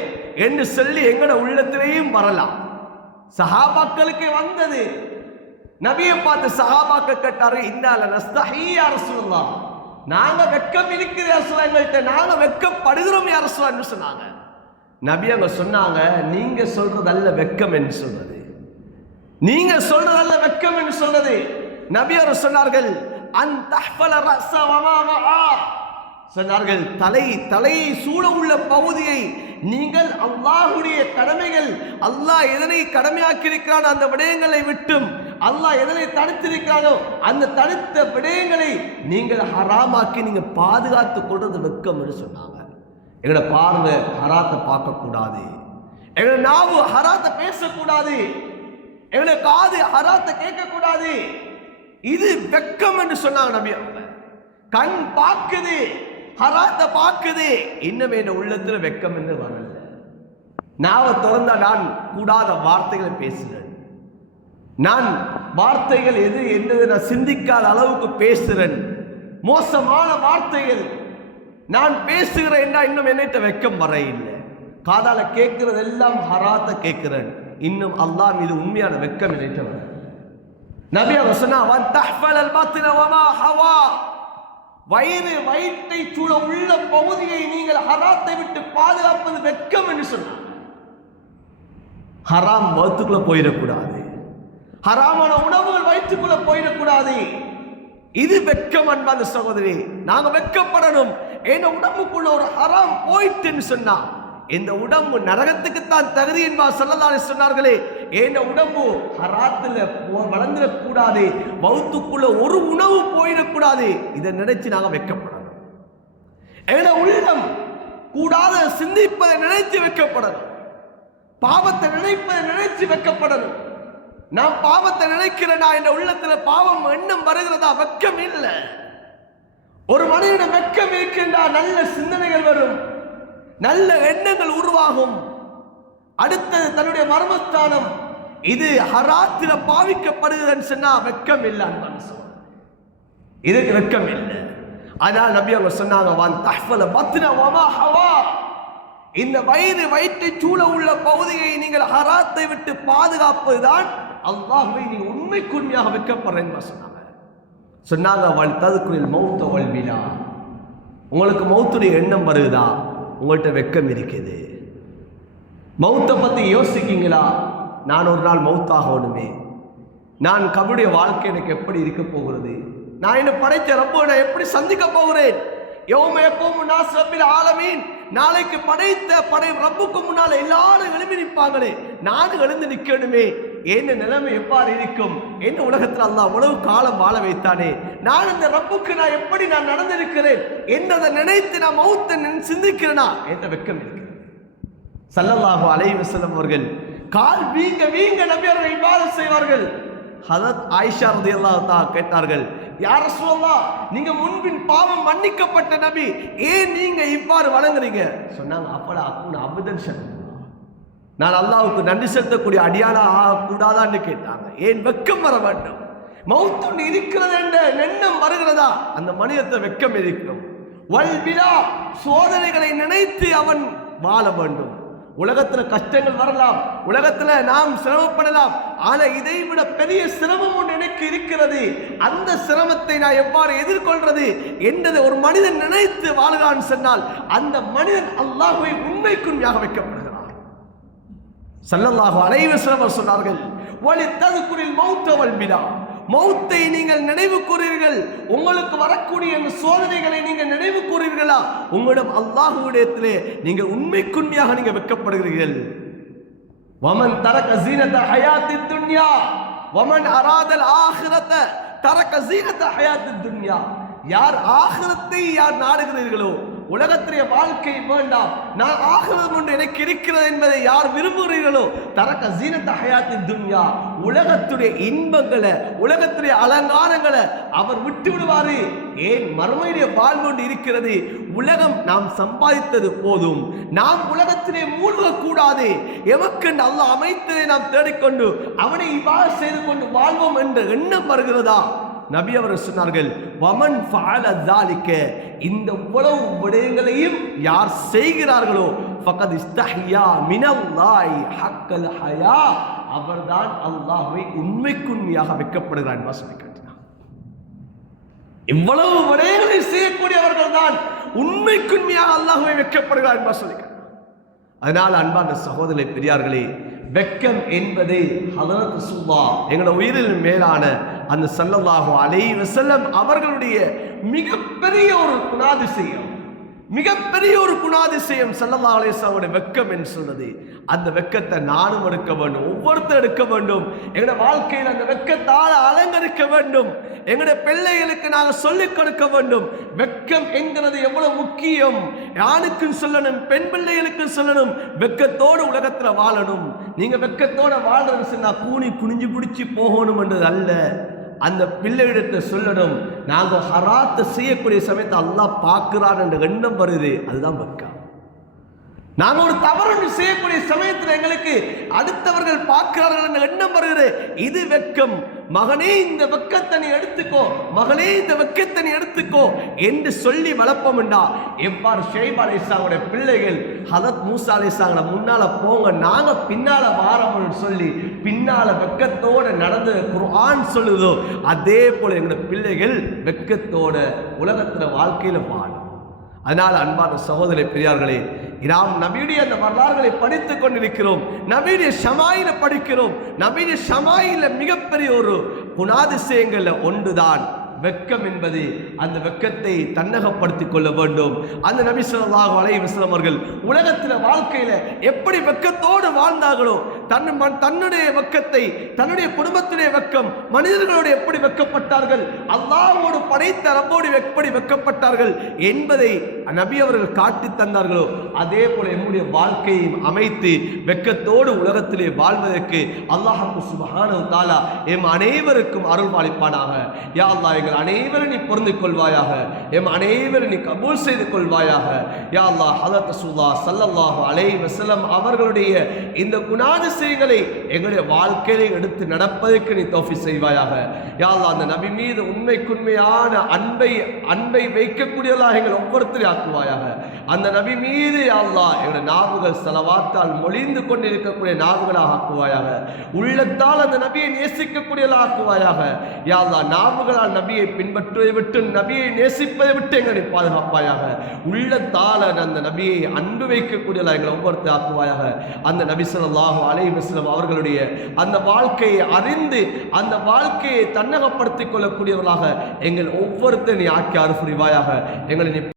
என்று சொல்லி எங்கட உள்ளத்திலேயும் வரலாம். சஹாபாக்களுக்கு வந்தது. நபியை பார்த்து சஹாபாக்கள் கேட்டாரு, இன்னால நஸ்தஹி யா ரசூலல்லாஹ், நாங்க வெக்கம் இருக்குது யா ரசூலல்லாஹ், எங்கள்கிட்ட நாங்க வெக்கப்படுகிறோம் யா ரசூலல்லாஹ் என்று சொன்னாங்க. நபி அங்க சொன்னாங்க, நீங்க சொல்றதல்ல வெக்கம் என்று சொல்றது, நீங்க சொல்றதல்ல வெக்கம் என்று சொல்றது. நபி அவர் சொன்னார்கள், அன் தஹ்ஃபல ரஸ வமா வஆ, சொன்னார்கள் தலையை சூழ உள்ள பகுதியை நீங்கள் அல்லாஹ்வுடைய கடமைகள், அல்லாஹ் எதனை கடமையாக்கி இருக்கிறான் அந்த விடயங்களை விட்டும் அல்லாஹ் எதனை தடுத்திருக்கிறானோ அந்த தடுத்த விடயங்களை நீங்கள் ஹராமாக்கி நீங்க பாதுகாத்துக் கொள்றது வெக்கம் என்று சொன்னாங்க. எங்களோட பார்வை ஹராத்தை பார்க்கக்கூடாது, எங்களோட நாவு ஹராத்தை பேசக்கூடாது, எங்களோட காது ஹராத்தை கேட்கக்கூடாது. இது வெக்கம் என்று சொன்னாங்க நபி அவங்க. கண் பார்க்குது, ஹராத்தை பார்க்குது, இன்னும் என் உள்ளத்துல வெக்கம் என்று வரல. நாவை திறந்தா நான் கூடாத வார்த்தைகளை பேசுறேன், நான் வார்த்தைகள் எது என்னது நான் சிந்திக்காத அளவுக்கு பேசுறேன், மோசமான வார்த்தைகள் நான் பேசுகிறேன் என்றா இன்னும் என்னைட்ட வெக்கம் வர இல்லை. காதால கேட்கிறது எல்லாம் ஹராத்தை கேட்கிறேன், இன்னும் அல்லாஹ் மீது உண்மையான வெக்கம் என்னைட்ட வர. நபி அவர் சொன்னா, வயிற்றை சூழ உள்ள பகுதியை நீங்கள் ஹராத்தை விட்டு பாதுகாப்பது வெக்கம் என்று சொன்னார். ஹராம் வயிற்றுக்குள்ள போயிடக்கூடாது, ஹராமான உணவுகள் வயிற்றுக்குள்ள போயிடக்கூடாது. இது வெக்கம் அன்பான சகோதரி. நாங்க வெக்கப்படணும். என் உடம்புக்குள்ள ஒரு ஹராம் போயிட்டுன்னு சொன்னா இந்த உடம்பு நரகத்துக்குத்தான் தகுதி என்பார் ஸல்லல்லாஹு அலைஹி சொன்னார்களே. என் உடம்பு ஹராத்துல வளர்ந்துடக்கூடாது, வயிற்றுக்குள்ள ஒரு உணவு போயிடக்கூடாது. இதை நினைச்சு நாங்க வெக்கப்படணும். என் உள்ளம் கூடாத சிந்திப்பதை நினைச்சு வெக்கப்படணும், பாவத்தை நினைப்பதை நினைச்சு வெக்கப்படணும். நான் பாவத்தை நினைக்கிறேனா, என் உள்ளத்துல பாவம் எண்ணம் வருகிறதா? வெக்கம் இல்லை. ஒரு மனிதன் வெக்கம் இருக்கின்றா நல்ல சிந்தனைகள் வரும், நல்ல எண்ணங்கள் உருவாகும். அடுத்தது தன்னுடைய மர்மஸ்தானம் இது ஹராத்தில பாவிக்கப்படுகிறதுன்னு சொன்னா வெக்கம் இல்லை அன்பான சகோதரர்களே, இதுக்கு வெக்கம் இல்லை. ஆனால் நபி அவங்க சொன்னாங்க, வான் தஹ்ஃபல பத்ன வமா ஹவா, இந்த வயிற்றை சூழ உள்ள பகுதியை நீங்கள் ஹராத்தை விட்டு பாதுகாப்பதுதான் அல்லாஹ்வை நீ உண்மைக்கு உண்மையாக வைக்கப்படுறேன்னு சொன்னாங்க. வல் ததுக்குரில் மௌத்த வல்பிலா, உங்களுக்கு மௌத்துடைய எண்ணம் வருதா? உங்கள்கிட்ட வெக்கம் இருக்குது. மௌத்தை பற்றி யோசிக்கீங்களா? நான் ஒரு நாள் மௌத்தாகணுமே, நான் கபருடைய வாழ்க்கை எனக்கு எப்படி இருக்க போகிறது, நான் என்ன படைத்த ரப்ப நான் எப்படி சந்திக்க போகிறேன்? நாளைக்கு படை ரப்புக்கு முன்னால எல்லாரும் எழுப்பி நிற்பாங்களே, நானும் எழுந்து நிற்கணுமே, என்ன நிலைமை எவ்வாறு இருக்கும்? என்ன உலகத்தில் அல்லாஹ் அவ்வளவு காலம் வாழ வைத்தானே, நான் இந்த ரப்புக்கு நான் எப்படி நான் நடந்திருக்கிறேன் என்றதை நினைத்து நான் மௌத்தை சிந்திக்கிறேனா என்ற வெக்கம் இருக்கிறது. ஸல்லல்லாஹு அலைஹி வஸல்லம் அவர்கள் கால் வீங்க வீங்க நபி அவர்கள் இபாதத் செய்வார்கள். ஹதரத் ஆயிஷா ரலியல்லாஹு தஆலா கேட்டார்கள், யா ரசூலல்லாஹ், நீங்க முன்பின் பாவம் மன்னிக்கப்பட்ட நபி, ஏன் நீங்க இவ்வாறு வணங்குறீங்க? சொன்னாங்க, அப்பலா அக்குன அபதன் ஷக்கூரா, நான் அல்லாஹ்வுக்கு நன்றி செலுத்தக்கூடிய அடியானா ஆகக்கூடாதான்னு கேட்டாங்க. ஏன் வெக்கம் வர வேண்டும்? மௌத்து இருக்கிறது என்ற எண்ணம் வருகிறதா? அந்த மனிதத்தை வெக்கம் இருக்கும். வல்பிலா, சோதனைகளை நினைத்து அவன் வாழ வேண்டும். உலகத்துல கஷ்டங்கள் வரலாம், உலகத்துல நாம் சிரமப்படலாம், ஆனா இதை விட பெரிய சிரமம் ஒன்று எனக்கு இருக்கிறது. அந்த சிரமத்தை நான் எவ்வாறு எதிர்கொள்றது என்றதை ஒரு மனிதன் நினைத்து வாழ்கிறான் சொன்னால் அந்த மனிதன் அல்லாஹ்வை உண்மைக்குண்மையாக வைக்கப்படுகிறான். ஸல்லல்லாஹு அலைஹி வஸல்லம் சொன்னார்கள், வலித்ததுகுரில் மௌத்த வல்பிலா, மௌத்தை நீங்கள் நினைவு கூறுவீர்கள், உங்களுக்கு வரக்கூடிய சோதனைகளை நீங்கள் நினைவு கூறுவீர்களா? உங்களிடம் அல்லாஹ்விடத்திலே நீங்கள் உண்மைக்குண்மையாக நீங்கள் வைக்கப்படுகிறீர்கள். வமன் தரக ஸீனத ஹயாத்தித் துன்யா வமன் அராதல் ஆகிரத தரக ஸீனத ஹயாத்தித் துன்யா, யார் ஆகிரத்தை யார் நாடுகிறீர்களோ, உலகத்திலே வாழ்க்கை வேண்டாம், நான் ஆகிரம் ஒன்று எனக்கு இருக்கிறது என்பதை யார் விரும்புகிறீர்களோ, தரக ஸீனத ஹயாத்தித் துன்யா, உலகத்துடைய இன்பங்களை உலகத்துடைய அலங்காரங்களை அவர் விட்டு விடுவாரு. ஏன்? மறுமையுடைய வாழ்வு ஒன்று இருக்கிறது. உலகம் நாம் சம்பாதித்தது போதும், நாம் உலகத்திலே மூழ்கக்கூடாது. எமக்கென்று அல்லாஹ் அமைத்ததை நாம் தேடிக்கொண்டு அவனை இவ்வாறு செய்து கொண்டு வாழ்வோம் என்ற எண்ணம் வருகிறதா? நபி அவர்கள் சொன்னார்கள், வமன் ஃபஅல ஸாலிக, இந்த உலக விடயங்களையும் யார் செய்கிறார்களோ, ஃபகத் இஸ்தஹியா மினல்லாஹி ஹக்கல் ஹயா, அவர்தான் அல்லாஹ்வை உண்மைக்குண்மையாக வைக்கப்படுகிறார் என்று சொல்லி காட்டினார். இவ்வளவு விடயங்களை செய்யக்கூடியவர்கள் தான் உண்மைக்குண்மையாக அல்லாஹ்வை வைக்கப்படுகிறார் என்று சொல்லி காட்டினார். அதனால் அன்பான சகோதரர்களே, பெரியார்களே, வெக்கம் என்பது ஹதரத் ரசூலுல்லாஹ் எங்களுடைய உயிரில் மேலான அந்த ஸல்லல்லாஹு அலைஹி வஸல்லம் அவர்களுடைய மிகப்பெரிய ஒரு குணாதிசயம், மிகப்பெரிய ஒரு குணாதிசயம் ஸல்லல்லாஹு அலைஹி வஸல்லம் வெக்கம் என்று சொல்றது. அந்த வெக்கத்தை நானும் எடுக்க வேண்டும், ஒவ்வொருத்தரும் எடுக்க வேண்டும். எங்களுடைய வாழ்க்கையில் அந்த வெக்கத்தால் அலங்கரிக்க வேண்டும். எங்களுடைய பிள்ளைகளுக்கு நாங்கள் சொல்லிக் கொடுக்க வேண்டும். வெக்கம் என்கிறது எவ்வளவு முக்கியம். ஆணுக்கும் சொல்லணும், பெண் பிள்ளைகளுக்கும் சொல்லணும், வெக்கத்தோடு உலகத்தில் வாழணும். நீங்க வெக்கத்தோட வாழ்றது சொன்னா கூனி குனிஞ்சு பிடிச்சி போகணும் என்றது அல்ல. அந்த பிள்ளையிடத்தை சொல்லணும், நாங்கள் ஹராத்தை செய்யக்கூடிய சமயத்தை அல்லாஹ் பார்க்கிறான் என்ற எண்ணம் வருது, அதுதான் வெக்கம். நாங்கள் ஒரு தவறு செய்யக்கூடிய சமயத்தில் எங்களுக்கு அடுத்தவர்கள் பார்க்கிறார்கள் என்ற எண்ணம் வருகிறது, இது வெக்கம். மகனே இந்த வெக்கத்தை நீ எடுத்துக்கோ, மகளே இந்த வெக்கத்தை நீ எடுத்துக்கோ என்று சொல்லி வளர்ப்போம் என்றா எவ்வாறு ஷுஐப் அலைஹிஸ்ஸலாமுடைய பிள்ளைகள் ஹதரத் மூசா அலைஹிஸ்ஸலாம் முன்னால போங்க, நாங்க பின்னால வாரோம்னு சொல்லி பின்னால வெக்கத்தோட நடந்து குர்ஆன் சொல்லுதோ, அதே போல எங்களுடைய பிள்ளைகள் வெக்கத்தோட உலகத்துல வாழ்க்கையில வாழும். அதனால் அன்பான சகோதர பெரியார்களே, நாம் நபியுடைய அந்த வரலாறுகளை படித்துக் கொண்டிருக்கிறோம், நபியுடைய ஷமாயில படிக்கிறோம். நபியுடைய ஷமாயில மிகப்பெரிய ஒரு குணாதிசயங்கள்ல ஒன்றுதான் வெக்கம் என்பது. அந்த வெக்கத்தை தன்னகப்படுத்திக் கொள்ள வேண்டும். அந்த நபி ஸல்லல்லாஹு அலைஹி வஸல்லம் அவர்கள் உலகத்தில் வாழ்க்கையில எப்படி வெக்கத்தோடு வாழ்ந்தார்களோ, தன்னுடைய வெக்கத்தை, தன்னுடைய குடும்பத்துடைய வெக்கம், மனிதர்களோடு எப்படி வெக்கப்பட்டார்கள், அல்லாஹ்வோடு படைத்த ரப்போடு எப்படி வெக்கப்பட்டார்கள் என்பதை நபி அவர்கள் காட்டி தந்தார்களோ, அதே போல நம்முடைய வாழ்க்கையை அமைத்து வெக்கத்தோடு உலகத்திலே வாழ்வதற்கு அல்லாஹ் சுப்ஹானஹு வ தஆலா எம் அனைவருக்கும் அருள் பாலிப்பானாக. யா அல்லாஹ், எங்கள் அனைவரும் நீ பொருந்திக் கொள்வாயாக, எம் அனைவரும் நீ கபூல் செய்து கொள்வாயாக. யா அல்லாஹ், ஹதரத் ரசூலுல்லாஹ் ஸல்லல்லாஹு அலைஹி வஸல்லம் அவர்களுடைய இந்த குணாதிசயம் விஷயங்களை எங்களுடைய வாழ்க்கையிலே எடுத்து நடப்பதற்கு நீ தௌஃபீக் செய்வாயாக. யா அல்லாஹ், அந்த நபி மீது உண்மைக்குண்மையான அன்பை வைக்கக்கூடியவர்களாக எங்கள் ஒவ்வொருத்தரையும் ஆக்குவாயாக. அந்த நபி மீது யா அல்லாஹ் எங்களுடைய நாவுகள் ஸலவாத்தால் மொழிந்து கொண்டிருக்கக்கூடிய நாவுகளாக ஆக்குவாயாக. உள்ளத்தால் அந்த நபியை நேசிக்கக்கூடியவர்களாக ஆக்குவாயாக. யா அல்லாஹ், நாவுகளால் நபியை பின்பற்றுவதை விட்டு நபியை நேசிப்பதை விட்டு எங்களை பாதுகாப்பாயாக. உள்ளத்தால் அந்த நபியை அன்பு வைக்கக்கூடியவர்களாக எங்களை ஒவ்வொருத்தர் ஆக்குவாயாக. அந்த நபி ஸல்லல்லாஹு அலைஹி வஸல்லம் அவர்களுடைய அந்த வாழ்க்கையை அறிந்து அந்த வாழ்க்கையை தன்னகப்படுத்திக் கொள்ளக்கூடியவர்களாக எங்கள் ஒவ்வொருத்தரையும் ஆக்கி அருள் புரிவாயாக. எங்களை